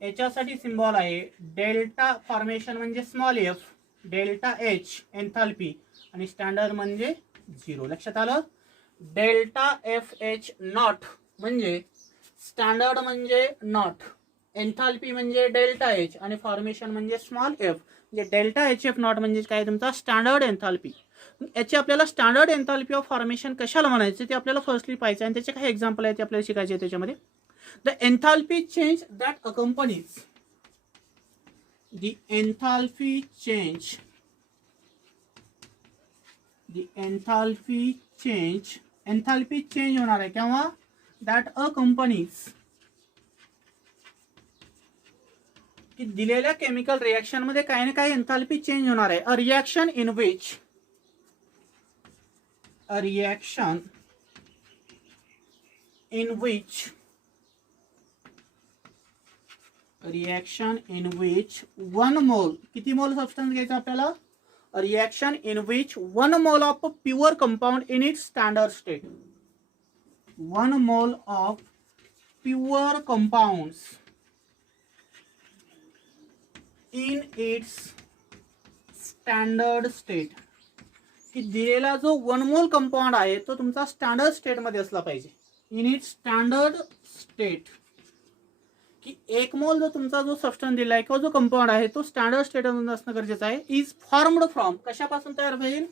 याच्यासाठी सिम्बॉल आहे डेल्टा. फॉर्मेशन म्हणजे small F, delta H enthalpy आणि standard म्हणजे 0. लक्षात आलं? Delta F H not म्हणजे स्टँडर्ड म्हणजे नॉट, एन्थाल्पी म्हणजे डेल्टा एच आणि फॉर्मेशन म्हणजे स्मॉल एफ. म्हणजे डेल्टा एच एफ नॉट म्हणजे काय? तुमचा स्टँडर्ड एन्थाल्पी. याची आपल्याला स्टँडर्ड एन्थाल्पी ऑफ फॉर्मेशन कशाला म्हणायचं ते आपल्याला फर्स्टली पाहायचं आणि त्याचे काही एक्झाम्पल आहेत ते आपल्याला शिकायचे. त्याच्यामध्ये the enthalpy change that accompanies, the enthalpy change, the enthalpy change, enthalpy change होणार आहे केव्हा? दॅट अकंपनीज, की दिलेल्या केमिकल रिएक्शन मध्ये काही ना काही एन्थाल्पी चेंज होणार आहे. अ reaction in which, a reaction in which one mole, किती मोल सबस्टन्स घ्यायचा आपल्याला? a reaction in which 1 mole of pure compound in its standard state, 1 mole of pure compounds in its standard state, की दिलेला जो 1 मोल कंपाऊंड आहे तो तुमचा स्टँडर्ड स्टेट मध्ये असला पाहिजे. इन इट स्टँडर्ड स्टेट, की 1 मोल जो तुमचा जो सबस्टन्स दिला आहे किंवा जो कंपाऊंड आहे तो स्टँडर्ड स्टेट मध्ये असणं गरजेचं आहे. इज फॉर्मड फ्रॉम, कशापासून तयार होईल?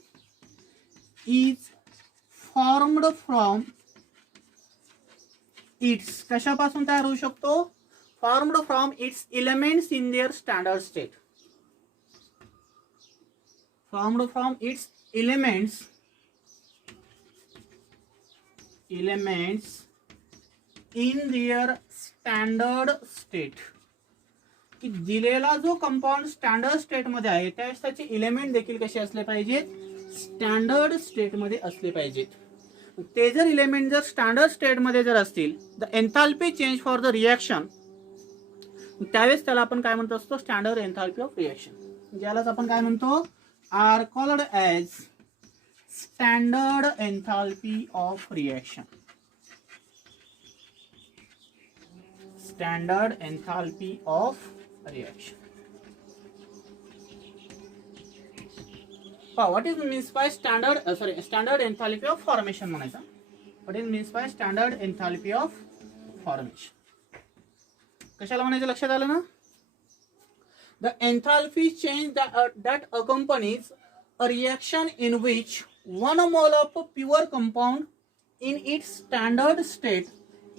इज फॉर्मड फ्रॉम इट्स, कशापासून तयार होऊ शकतो? Formed from its elements in their standard state. Formed from its elements in their standard state, की दिलेला जो कंपाऊंड स्टँडर्ड स्टेट मध्ये आहे त्यावेळेस त्याचे एलिमेंट देखील कसे असले पाहिजेत? स्टँडर्ड स्टेट मध्ये असले पाहिजेत. ते जर एलिमेंट जर स्टँडर्ड स्टेट मध्ये जर असतील, the enthalpy change for the reaction, त्यावेळेस त्याला आपण काय म्हणतो असतो? Standard enthalpy of reaction. ज्यालाच आपण काय म्हणतो? are called as standard enthalpy of reaction. Standard enthalpy of reaction. What is means by standard enthalpy of formation म्हणायचा. What is means by standard enthalpy of formation? कशाला म्हणायचं लक्षात आलं ना? The enthalpy change that accompanies a reaction in which 1 mole of pure compound in its standard state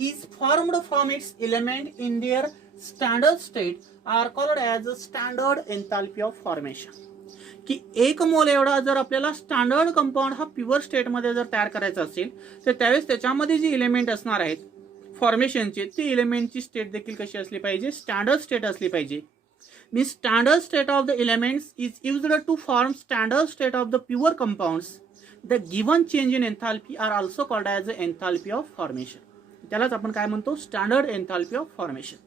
is formed from its element in their standard state are called as standard enthalpy of formation. की 1 मोल एवढा जर आपल्याला standard compound हा pure state मध्ये जर तयार करायचा असेल तर त्यावेळेस त्याच्यामध्ये जी एलिमेंट असणार आहेत फॉर्मेशनचे, ती एलिमेंटची स्टेट देखील कशी असली पाहिजे? स्टँडर्ड स्टेट असली पाहिजे. Means standard state of the elements is used to form standard state of the pure compounds. The given change in enthalpy are also called as the enthalpy of formation. त्यालाच आपण काय म्हणतो? Standard enthalpy of formation.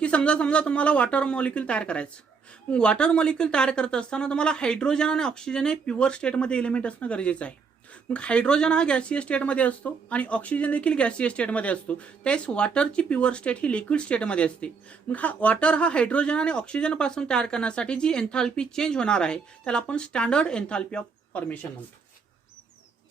की समजा तुम्हाला water molecule तयार करायचं. Water molecule तयार करत असताना तुम्हाला हायड्रोजन आणि ऑक्सिजन हे प्युअर स्टेटमध्ये एलिमेंट असणं गरजेचं आहे. मग हायड्रोजन हा गॅसियस स्टेटमध्ये असतो आणि ऑक्सिजन देखील गॅसियस स्टेटमध्ये असतो. त्यावेळेस वॉटरची प्युअर स्टेट ही लिक्विड स्टेटमध्ये असते. मग हा वॉटर हा हायड्रोजन आणि ऑक्सिजन पासून तयार करण्यासाठी जी एन्थाल्पी चेंज होणार आहे त्याला आपण स्टँडर्ड एन्थाल्पी ऑफ फॉर्मेशन म्हणतो.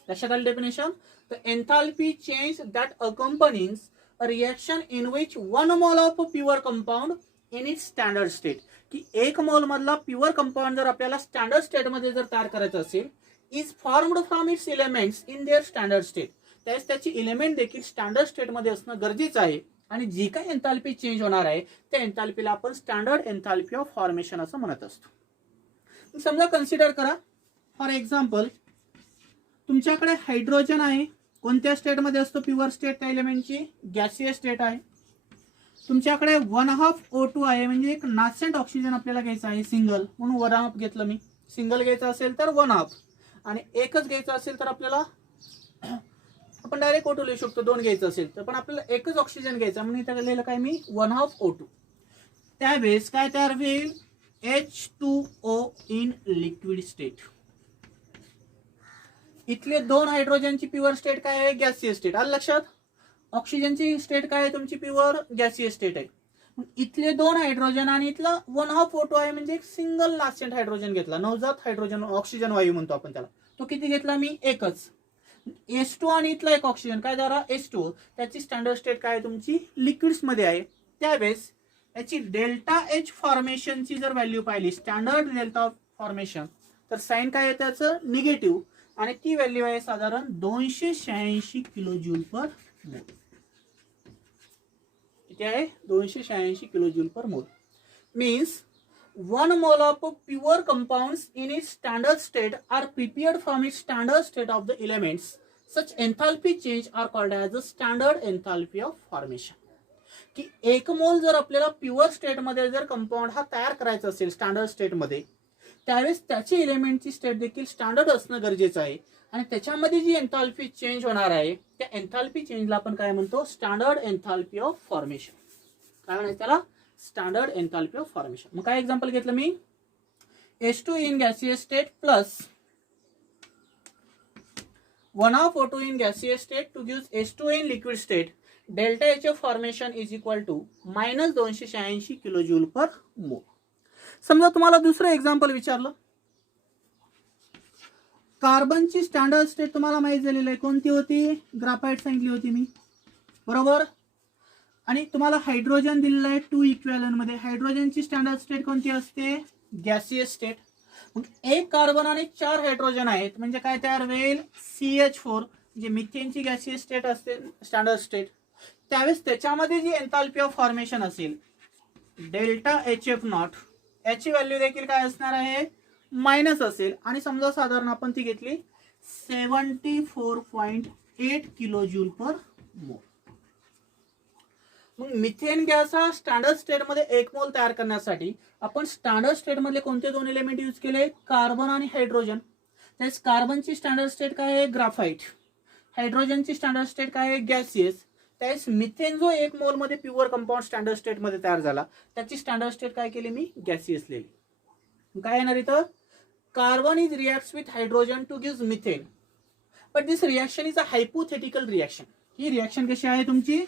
लक्षात आलं definition. The enthalpy change that accompanies a reaction in which 1 mole of pure compound in its standard state, की 1 मोल मधला प्युअर कंपाऊंड जर आपल्याला स्टँडर्ड स्टेट मध्ये जर तयार करायचं असेल, is formed from its elements in their standard state, त्यास त्याची एलिमेंट देखील स्टँडर्ड स्टेट मध्ये असणं गरजेचं आहे. आणि जी काही एन्थाल्पी चेंज होणार आहे त्या एन्थाल्पीला आपण स्टँडर्ड एन्थाल्पी ऑफ फॉर्मेशन असं म्हणत असतो. समजा कन्सिडर करा, फॉर एक्झाम्पल तुमच्याकडे हायड्रोजन आहे, कोणत्या स्टेटमध्ये असतो प्युअर स्टेट त्या एलिमेंटची, गॅसियस स्टेट आहे. तुमच्याकडे 1/2 O2 आहे, म्हणजे एक नासेंट ऑक्सिजन आपल्याला घ्यायचा आहे सिंगल, म्हणून 1/2 घेतलं मी. सिंगल घ्यायचं असेल तर 1/2, आणि एकच घ्यायचं असेल तर आपल्याला आपण डायरेक्ट O2 लिहू शकतो, 2 घ्यायचं असेल तर, पण आपल्याला एकच ऑक्सिजन घ्यायचा म्हणून इथं लिहिलं काय मी 1/2 O2. त्यावेळेस काय तयार होईल, H2O इन लिक्विड स्टेट. इथले 2 हायड्रोजनची प्युअर स्टेट काय आहे, गॅसियस स्टेट. आलं लक्षात. ऑक्सिजनची स्टेट काय आहे तुमची, प्युअर गॅसियस स्टेट आहे. इथले 2 हायड्रोजन आणि इथला 1/2 O2 आहे, म्हणजे एक सिंगल नासेंट हायड्रोजन घेतला, नवजात हायड्रोजन, ऑक्सिजन वायू म्हणतो आपण त्याला. तो किती घेतला मी, एकच. H2 आणि इथला एक ऑक्सिजन काय झाला, H2, त्याची स्टँडर्ड स्टेट काय आहे तुमची, लिक्विड्स मध्ये आहे. त्यावेळेस याची डेल्टा H फॉर्मेशनची जर व्हॅल्यू पाहिली, स्टँडर्ड डेल्टा फॉर्मेशन, तर साइन काय आहे त्याचं, निगेटिव्ह, आणि ती व्हॅल्यू आहे साधारण 286 किलो जूल पर मोल. किती आहे, 286 किलो जूल पर मोल. Means 1 mole of pure compounds in its standard state are prepared from its standard state of the elements. Such enthalpy change are called as the standard enthalpy of formation. की 1 मोल जर आपल्याला pure state मध्ये जर compound हा तयार करायचा असेल स्टँडर्ड स्टेट मध्ये, त्यावेळेस त्याची एलिमेंटची स्टेट देखील स्टँडर्ड असणं गरजेचं आहे. आणि त्याच्यामध्ये जी एन्थाल्पी चेंज होणार आहे त्या एन्थाल्पी चेंजला आपण काय म्हणतो, स्टँडर्ड एन्थाल्पी ऑफ फॉर्मेशन. काय म्हणायचं त्याला, स्टँडर्ड एन्थाल्पी ऑफ फॉर्मेशन. मग काय एक्झाम्पल घेतलं मी, H2 in gaseous state plus 1/2 O2 in gaseous state to give H2 in liquid state, delta H of formation is equal to -286 kilo joule per mole. समजा तुम्हाला दुसरं example विचारलं, कार्बनची standard state तुम्हाला माहित झालेली आहे, कोणती होती, ग्राफाइट सांगितली होती मी, बरोबर. आणि तुम्हाला हायड्रोजन दिलेलं आहे 2 इक्विव्हॅलेंट मध्ये, हायड्रोजनची स्टँडर्ड स्टेट कोणती असते, गॅसियस स्टेट. मग 1 कार्बन आणि 4 हायड्रोजन आहेत, म्हणजे काय तयार होईल, CH4, म्हणजे मिथेनची गॅसियस स्टेट असते स्टँडर्ड स्टेट. त्यावेळेस त्याच्यामध्ये जी एन्थाल्पी ऑफ फॉर्मेशन असेल, डेल्टा HF0, याची व्हॅल्यू देखील काय असणार आहे, मायनस असेल. आणि समजा साधारण आपण ती घेतली 74.8 किलो जूल पर मोल. मग मिथेन गॅस हा स्टँडर्ड स्टेट मध्ये 1 मोल तयार करण्यासाठी आपण स्टँडर्ड स्टेट मधले कोणते 2 एलिमेंट यूज केले, कार्बन आणि हायड्रोजन. त्याच कार्बनची स्टँडर्ड स्टेट काय आहे, ग्राफाइट. हायड्रोजनची स्टँडर्ड स्टेट काय आहे, गॅसियस. त्याच मिथेन जो 1 मोल मध्ये प्युअर कंपाऊंड स्टँडर्ड स्टेट मध्ये तयार झाला, त्याची स्टँडर्ड स्टेट काय केली मी, गॅसियस लिहिली. काय येणार इथं, carbon is reacts with hydrogen two give methane, but this reaction is a hypothetical reaction. He reaction कशी आहे तुमची,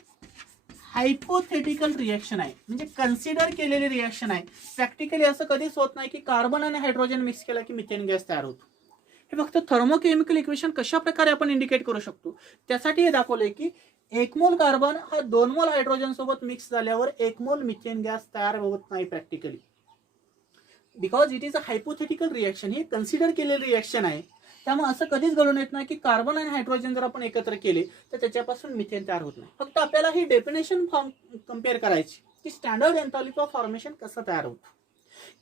हायपोथेटिकल रिॲक्शन आहे, म्हणजे कन्सिडर केलेली रिॲक्शन आहे. प्रॅक्टिकली असं कधीच होत नाही की कार्बन आणि हायड्रोजन मिक्स केला की मिथेन गॅस तयार होतो. हे फक्त थर्मोकेमिकल इक्वेशन कशा प्रकारे आपण इंडिकेट करू शकतो त्यासाठी हे दाखवलंय की 1 मोल कार्बन हा 2 मोल हायड्रोजन सोबत मिक्स झाल्यावर 1 मोल मिथेन गॅस तयार होत नाही practically, because it is a hypothetical reaction. He consider केलेली रिॲक्शन आहे. त्यामुळे असं कधीच घडून येत नाही की कार्बन आणि हायड्रोजन जर आपण एकत्र केले तर त्याच्यापासून मिथेन तयार होत नाही. फक्त आपल्याला ही डेफिनेशन फॉर्म कम्पेअर करायची की स्टँडर्ड एन्थाल्पी ऑफ फॉर्मेशन कसं तयार होतं,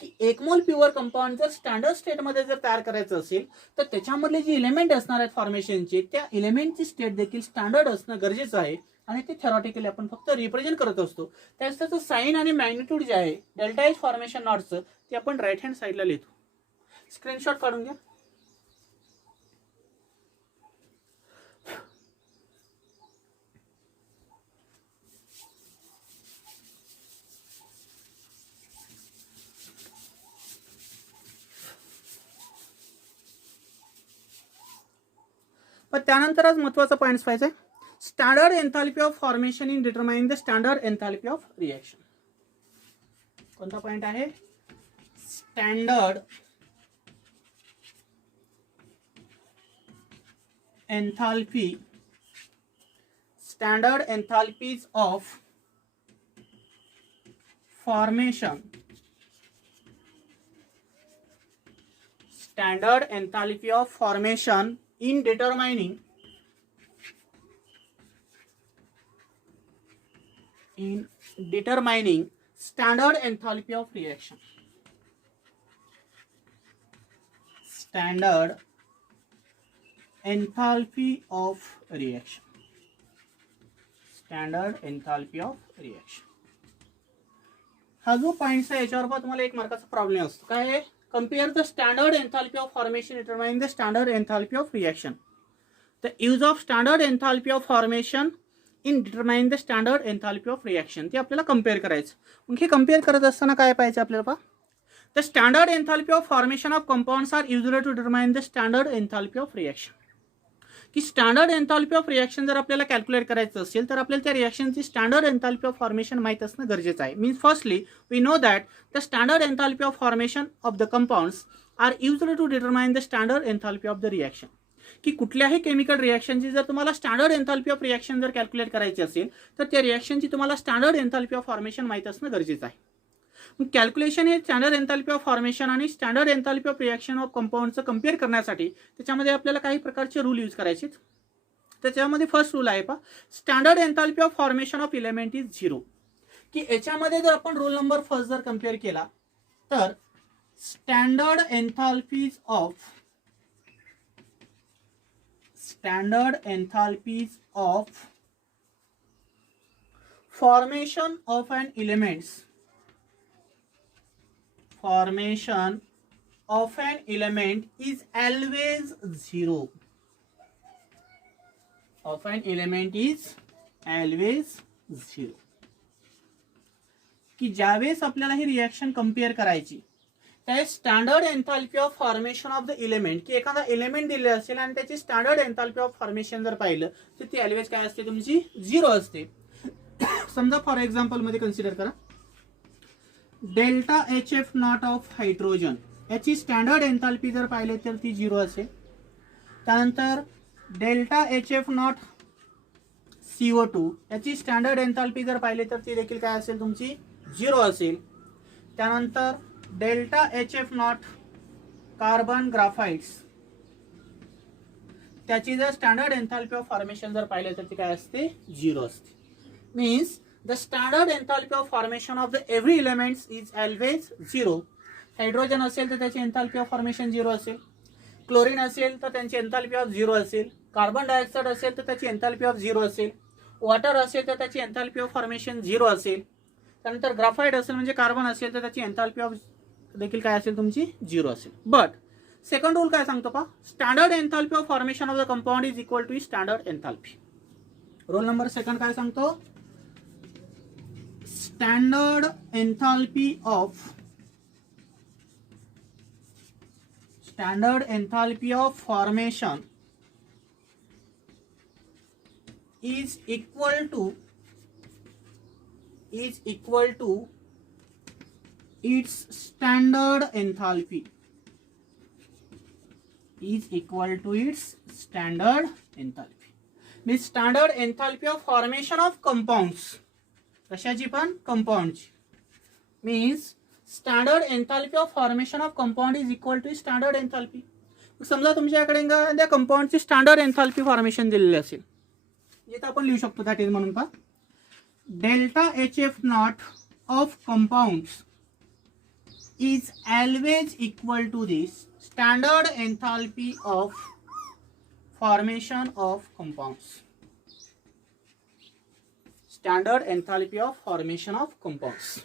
की 1 मोल प्युअर कंपाऊंड जर स्टँडर्ड स्टेटमध्ये जर तयार करायचं असेल तर त्याच्यामधले जे एलिमेंट असणार आहेत फॉर्मेशनचे, त्या एलिमेंटची स्टेट देखील स्टँडर्ड असणं गरजेचं आहे. आणि ते थेरॉटिकली आपण फक्त रिप्रेझेंट करत असतो. त्याच त्याचं साइन आणि मॅग्निट्यूड जे आहे डेल्टा एच फॉर्मेशन नॉटचं, ते आपण राईट हँड साईडला लिहितो. स्क्रीनशॉट काढून घ्या. पण त्यानंतर आज महत्त्वाचा पॉईंट व्हायचा आहे, standard enthalpy of formation in determining the standard enthalpy of reaction. कोणता पॉईंट आहे, standard enthalpy, standard enthalpies of formation, standard enthalpy of formation in determining standard enthalpy of reaction, standard enthalpy of reaction, standard enthalpy of reaction. हा जो point आहे याच्यावर पण तुम्हाला एक मार्काचा problem असतो. काय आहे? Compare the standard enthalpy of formation determine the standard enthalpy of reaction. The use of standard enthalpy of formation in determine the standard enthalpy of reaction. ते आपल्याला कंपेअर करायचं. मग हे कंपेअर करत असताना काय पाहिजे आपल्याला पहा. The standard enthalpy of formation of compounds are usually to determine the standard enthalpy of reaction. की स्टँडर्ड एन्थाल्पी ऑफ रिएक्शन जर आपल्याला कॅल्क्युलेट करायचं असेल तर आपल्याला त्या रिएक्शनची स्टँडर्ड एन्थाल्पी ऑफ फॉर्मेशन माहीत असणं गरजेचं आहे. Means firstly we know that the standard enthalpy of formation of the compounds are usually to determine the standard enthalpy of the reaction. की कुठल्याही केमिकल रिएक्शनची जर तुम्हाला स्टँडर्ड एन्थाल्पी ऑफ रिएक्शन जर कॅल्क्युलेट करायची असेल तर त्या रिएक्शनची तुम्हाला स्टँडर्ड एन्थाल्पी ऑफ फॉर्मेशन माहीत असणं गरजेचं आहे. मग कॅल्क्युलेशन हे स्टँडर्ड एन्थाल्पी ऑफ फॉर्मेशन आणि standard enthalpy of reaction of कंपाउंडचं कंपेअर करण्यासाठी त्याच्यामध्ये आपल्याला काही प्रकारचे रूल यूज करायचे. त्याच्यामध्ये फर्स्ट रूल आहे पहा, standard enthalpy of formation of element is 0. की याच्यामध्ये जर आपण रूल नंबर फर्स्ट जर कंपेअर केला तर standard enthalpies of formation of an elements, formation of an element is always 0. Of an element is always 0. की ज्यावेळेस आपल्याला ही रिएक्शन कंपेअर करायची त्यावेळेस standard enthalpy of formation of the element, की एखादा एलिमेंट दिले असेल आणि त्याची स्टँडर्ड एन्थाल्पी ऑफ फॉर्मेशन जर पाहिलं तर ती ऑलवेज काय असते तुमची 0 असते. समजा फॉर एक्झाम्पल मध्ये कन्सिडर करा delta HF naught of hydrogen, याची स्टँडर्ड एन्थाल्पी जर पाहिले तर ती 0 असेल. त्यानंतर डेल्टा HF नॉट CO2, याची स्टँडर्ड एन्थाल्पी जर पाहिले तर ती देखील काय असेल तुमची 0 असेल. त्यानंतर डेल्टा HF नॉट कार्बन ग्राफाइट्स, त्याची जर स्टँडर्ड एन्थाल्पी ऑफ फॉर्मेशन जर पाहिले तर ती काय असते 0 असते. Means the standard enthalpy of formation of the every elements is always 0. Hydrogen असेल तर त्याची एन्थाल्पी ऑफ फॉर्मेशन 0 असेल, क्लोरीन असेल तर त्यांची एन्थाल्पी ऑफ 0 असेल, कार्बन डायऑक्साइड असेल तर त्याची एन्थाल्पी ऑफ 0 असेल, वॉटर असेल तर त्याची एन्थाल्पी ऑफ फॉर्मेशन 0 असेल. त्यानंतर ग्राफाइट असेल म्हणजे कार्बन असेल तर त्याची एन्थाल्पी ऑफ देखील काय असेल तुमची 0 असेल. बट सेकंड रूल काय सांगतो पहा, standard enthalpy of formation of the compound is equal to standard enthalpy. Rule number second काय सांगतो, standard enthalpy of formation is equal to its standard enthalpy, means standard enthalpy of formation of compounds, कशाची पण कंपाउंडची. Means standard enthalpy of formation of compound is equal to standard enthalpy. समजा तुमच्याकडे त्या कंपाउंडची standard enthalpy formation दिलेली असेल, जिथे आपण लिहू शकतो दॅट इज म्हणून पहा delta HF naught of compounds is always equal to this standard enthalpy of formation of compounds. Standard enthalpy of formation of compounds.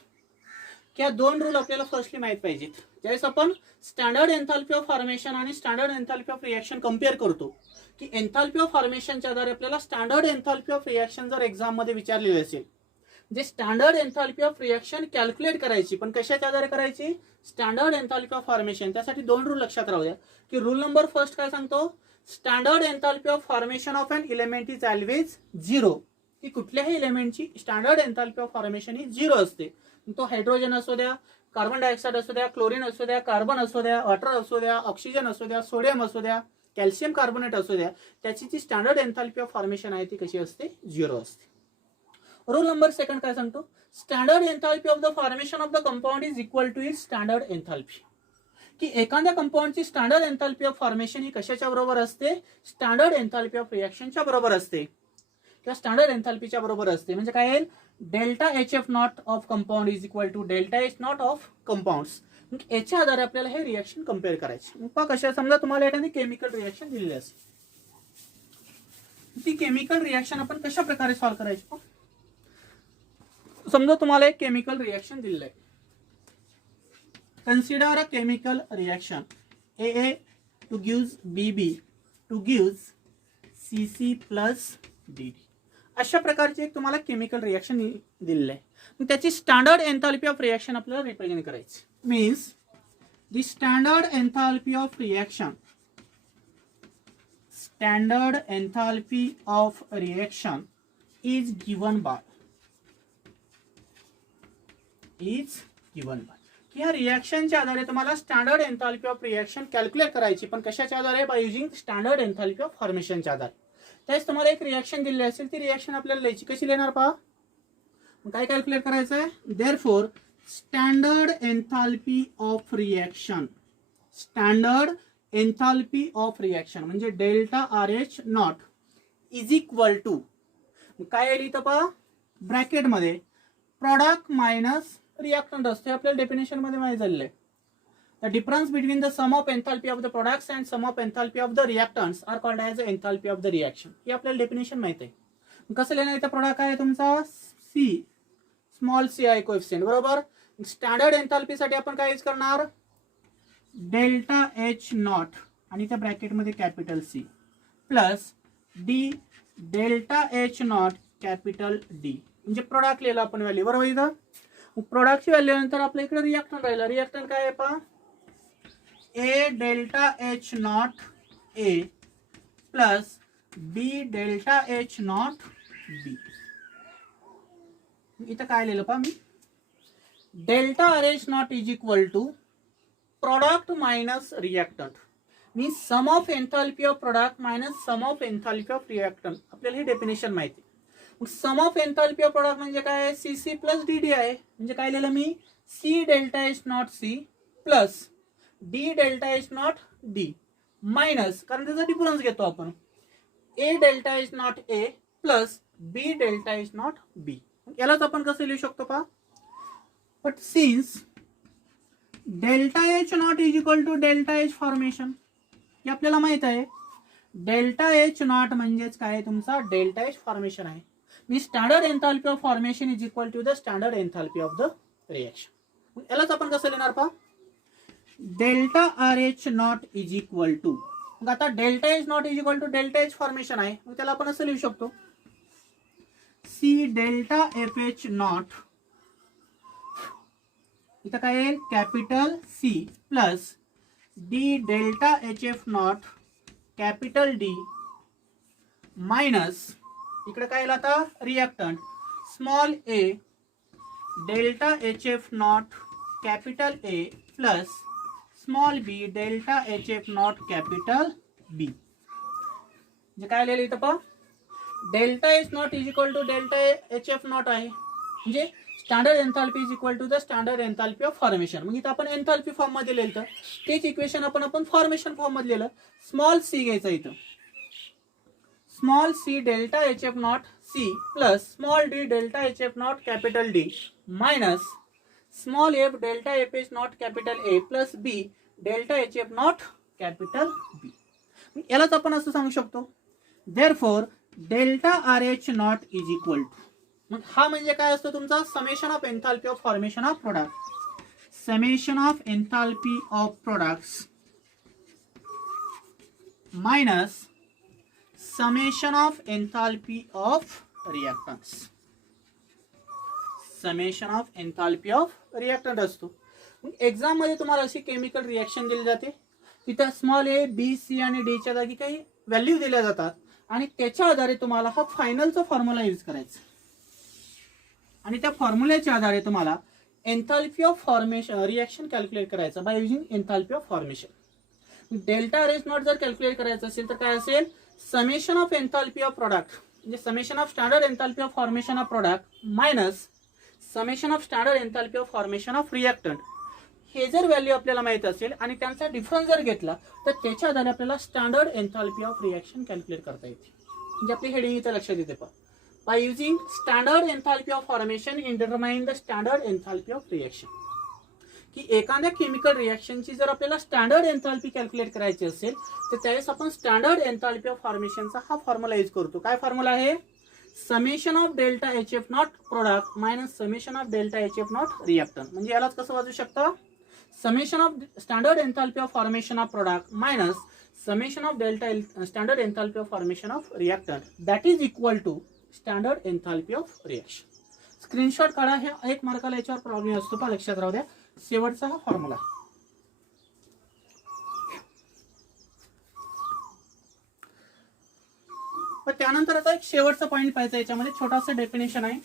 या दोन रूल आपल्याला फर्स्टली माहित पाहिजेत. ज्यावेळेस आपण स्टँडर्ड एन्थाल्पी ऑफ फॉर्मेशन आणि standard enthalpy of reaction compare करतो की एन्थाल्पी ऑफ फॉर्मेशनच्या आधारे आपल्याला स्टँडर्ड एन्थाल्पी ऑफ रिएक्शन जर एक्झाम मध्ये विचारलेले असेल, जे standard enthalpy of reaction calculate करायची, पण कशाच्या आधारे करायची, स्टँडर्ड एन्थाल्पी ऑफ फॉर्मेशन. त्यासाठी दोन रूल लक्षात राहू द्या की रूल नंबर फर्स्ट काय सांगतो, standard enthalpy of formation of an element is always 0. की कुठल्याही एलिमेंटची स्टँडर्ड एन्थाल्पी ऑफ फॉर्मेशन ही 0 असते. तो हायड्रोजन असू द्या, कार्बन डायऑक्साइड असू द्या, क्लोरीन असू द्या, कार्बन असू द्या, वॉटर असू द्या, ऑक्सिजन असू द्या, सोडियम असू द्या, कॅल्शियम कार्बोनेट असू द्या, त्याची जी स्टँडर्ड एन्थाल्पी ऑफ फॉर्मेशन आहे ती कशी असते, 0 असते. रूल नंबर सेकंड काय सांगतो, standard enthalpy of the formation of the compound is equal to its standard enthalpy. की एखाद्या कंपाऊंडची स्टँडर्ड एन्थाल्पी ऑफ फॉर्मेशन ही कशाच्या बरोबर असते, स्टँडर्ड एन्थाल्पी ऑफ रिएक्शनच्या बरोबर असते किंवा स्टँडर्ड एन्थाल्पीच्या बरोबर असते. म्हणजे काय येईल, delta H F naught of compound is equal to delta H naught of compounds. याच्या आधारे आपल्याला हे रिएक्शन कम्पेअर करायचे. मग कशा, समजा तुम्हाला एखादी केमिकल रिएक्शन दिलेली असेल, ती केमिकल रिएक्शन आपण कशा प्रकारे सॉल्व्ह करायची. समजा तुम्हाला एक केमिकल रिएक्शन दिलेलं आहे. Consider a chemical reaction AA to gives BB to gives CC plus DD. अशा प्रकारची एक तुम्हाला केमिकल रिएक्शन दिलेलं आहे. मग त्याची स्टँडर्ड एन्थाल्पी ऑफ रिएक्शन आपल्याला रिप्रेझेंट करायची. Means the standard enthalpy of reaction, standard enthalpy of reaction is given by या रिएक्शनच्या आधारे तुम्हाला standard enthalpy of reaction calculate करायची. पण कशाच्या आधारे, by using standard enthalpy of फॉर्मेशनच्या आधारे. त्याच तुम्हाला एक रिएक्शन दिलेली असेल, ती रिएक्शन आपल्याला लिहायची. कशी लिहिणार पहा, काय कॅल्क्युलेट करायचं आहे. Therefore standard enthalpy of reaction, standard enthalpy of reaction म्हणजे delta RH naught is equal to काय येईल इथं पहा, ब्रॅकेटमध्ये प्रॉडक्ट मायनस रिएक्टंट असते. आपल्याला डेफिनेशन मध्ये माहिती झालेलं आहे. The difference between the sum of enthalpy of the products and sum of enthalpy of the reactants are called as enthalpy of the reaction. हे आपल्याला डेफिनेशन माहिती आहे. कसं लिहिणार, इथं प्रोडक्ट आहे तुमचा C, स्मॉल c आहे कोएफिशिएंट, बरोबर. स्टँडर्ड एन्थाल्पी साठी आपण काय यूज करणार, डेल्टा H नॉट आणि त्या ब्रॅकेटमध्ये capital C plus D delta H naught capital D. म्हणजे प्रोडक्ट लिहिला आपण व्हॅल्यू, बरोबर. इथं प्रोडक्टची व्हॅल्यू नंतर आपल्या इकडे रिएक्टंट राहिला. रिएक्टंट काय आहे पहा, A delta H naught A plus B delta H naught B. इथं काय लिहिलं पहा मी, delta RH naught is equal to product minus reactant. मी sum of enthalpy of product minus sum of enthalpy of reactant. आपल्याला ही definition माहिती. Sum of enthalpy of product म्हणजे काय, CC प्लस DD आहे. म्हणजे काय लिहिलं मी, C delta H naught C plus D delta H naught D minus, कारण त्याचा डिफरन्स घेतो आपण, A delta H naught A plus B delta H naught B. यालाच आपण कसं लिहू शकतो पहा, but since delta H naught is equal to delta H formation, हे आपल्याला माहित आहे. डेल्टा H नॉट म्हणजेच काय, तुमचा डेल्टा H फॉर्मेशन आहे. मी standard enthalpy of formation is equal to the standard enthalpy of the reaction. यालाच आपण कसं लिहिणार पहा, delta RH naught is equal to, मग आता delta H naught is equal to delta H formation आहे, मग त्याला आपण असं लिहू शकतो, C डेल्टा FH नॉट, इथं काय येईल capital C plus D delta HF naught capital D minus, इकडे काय येईल आता reactant, small a delta HF naught capital A plus small b delta HF naught capital B. म्हणजे काय लिहिलं इथं पहा, delta H naught is equal to delta HF naught आहे. म्हणजे standard enthalpy is equal to the standard enthalpy of formation. मग इथं आपण एन्थाल्पी फॉर्म मध्ये लिहिलं, तेच इक्वेशन आपण फॉर्मेशन फॉर्म मध्ये लिहिलं. स्मॉल c घ्यायचं इथं, small c delta HF naught C plus small d delta HF naught capital D minus small f delta FH naught capital A plus B delta HF naught capital B. यालाच आपण असं सांगू शकतो, therefore delta RH naught is equal to, मग हा म्हणजे काय असतो तुमचा, summation of enthalpy of formation of product, summation of enthalpy of products minus summation of enthalpy of reactants. summation of enthalpy of reactant असतो. एक्झाम मध्ये तुम्हाला अशी केमिकल रिएक्शन दिली जाते, तिथे स्मॉल a b c आणि d च्या जागी काही व्हॅल्यू दिल्या जातात आणि त्याच्या आधारे तुम्हाला हा फायनलचा फॉर्म्युला यूज करायचा आणि त्या फॉर्म्युल्याच्या आधारे तुम्हाला enthalpy of formation reaction calculate करायचं by using enthalpy of formation. Delta R S naught जर कॅल्क्युलेट करायचं असेल तर काय असेल, summation of enthalpy of product म्हणजे summation of standard enthalpy of formation of product minus summation of standard enthalpy of formation of reactant. हे जर value आपल्याला माहित असेल आणि त्यांचा डिफरन्स जर घेतला तर त्याच्या आधारे आपल्याला standard enthalpy of reaction calculate करता येते. म्हणजे आपली हेडिंग इथं लक्षात येते पहा. Bye using standard enthalpy of formation in determine the standard enthalpy of reaction. की एखाद्या केमिकल रिएक्शनची जर आपल्याला स्टँडर्ड एन्थाल्पी कॅल्क्युलेट करायची असेल तर त्यावेळेस आपण स्टँडर्ड एन्थाल्पी ऑफ फॉर्मेशनचा हा फॉर्म्युला यूज करतो. काय फॉर्म्युला आहे, summation of delta H F not product minus summation of delta H F not reactant. म्हणजे यालाच कसं वाचू शकतं, summation of standard enthalpy of formation of product minus summation of delta standard enthalpy of formation of reactant that is equal to standard enthalpy of reaction. Screenshot काढा, हे एक मार्काला याच्यावर problem असतो पण लक्षात राहू द्या. शेवटचा हा फॉर्म्युला. त्यानंतर आता एक शेवटचा पॉईंट पाहायचा, याच्यामध्ये छोटासा डेफिनेशन आहे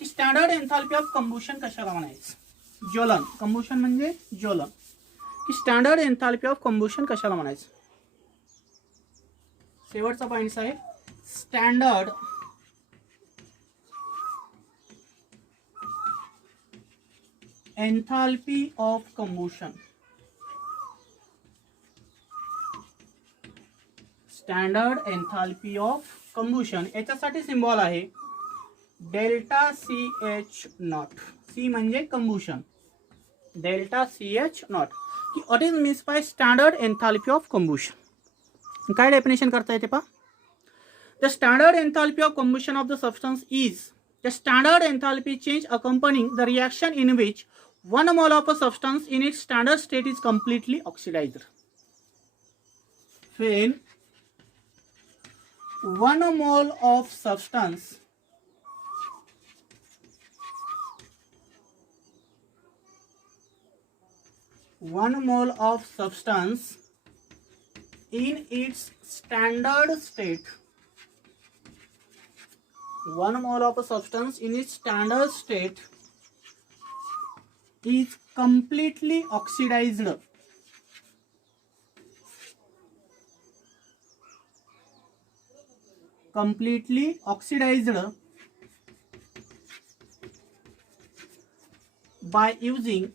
की स्टँडर्ड एन्थाल्पी ऑफ कंबुशन कशाला म्हणायचं. ज्वलन, कंबुशन म्हणजे ज्वलन. की स्टँडर्ड एन्थाल्पी ऑफ कंबुशन कशाला म्हणायचं. शेवटचा पॉइंट आहे standard enthalpy of combustion. Standard enthalpy of combustion याच्यासाठी सिम्बॉल आहे delta C H naught. C म्हणजे combustion, delta C H naught. की what is means by standard enthalpy of combustion. काय definition करता येते पहा. The standard enthalpy of combustion of the substance is the standard enthalpy change accompanying the reaction in which 1 mole of a substance in its standard state is completely oxidized. When 1 mole of substance in its standard state, 1 mole of a substance in its standard state is completely oxidized. Completely oxidized by using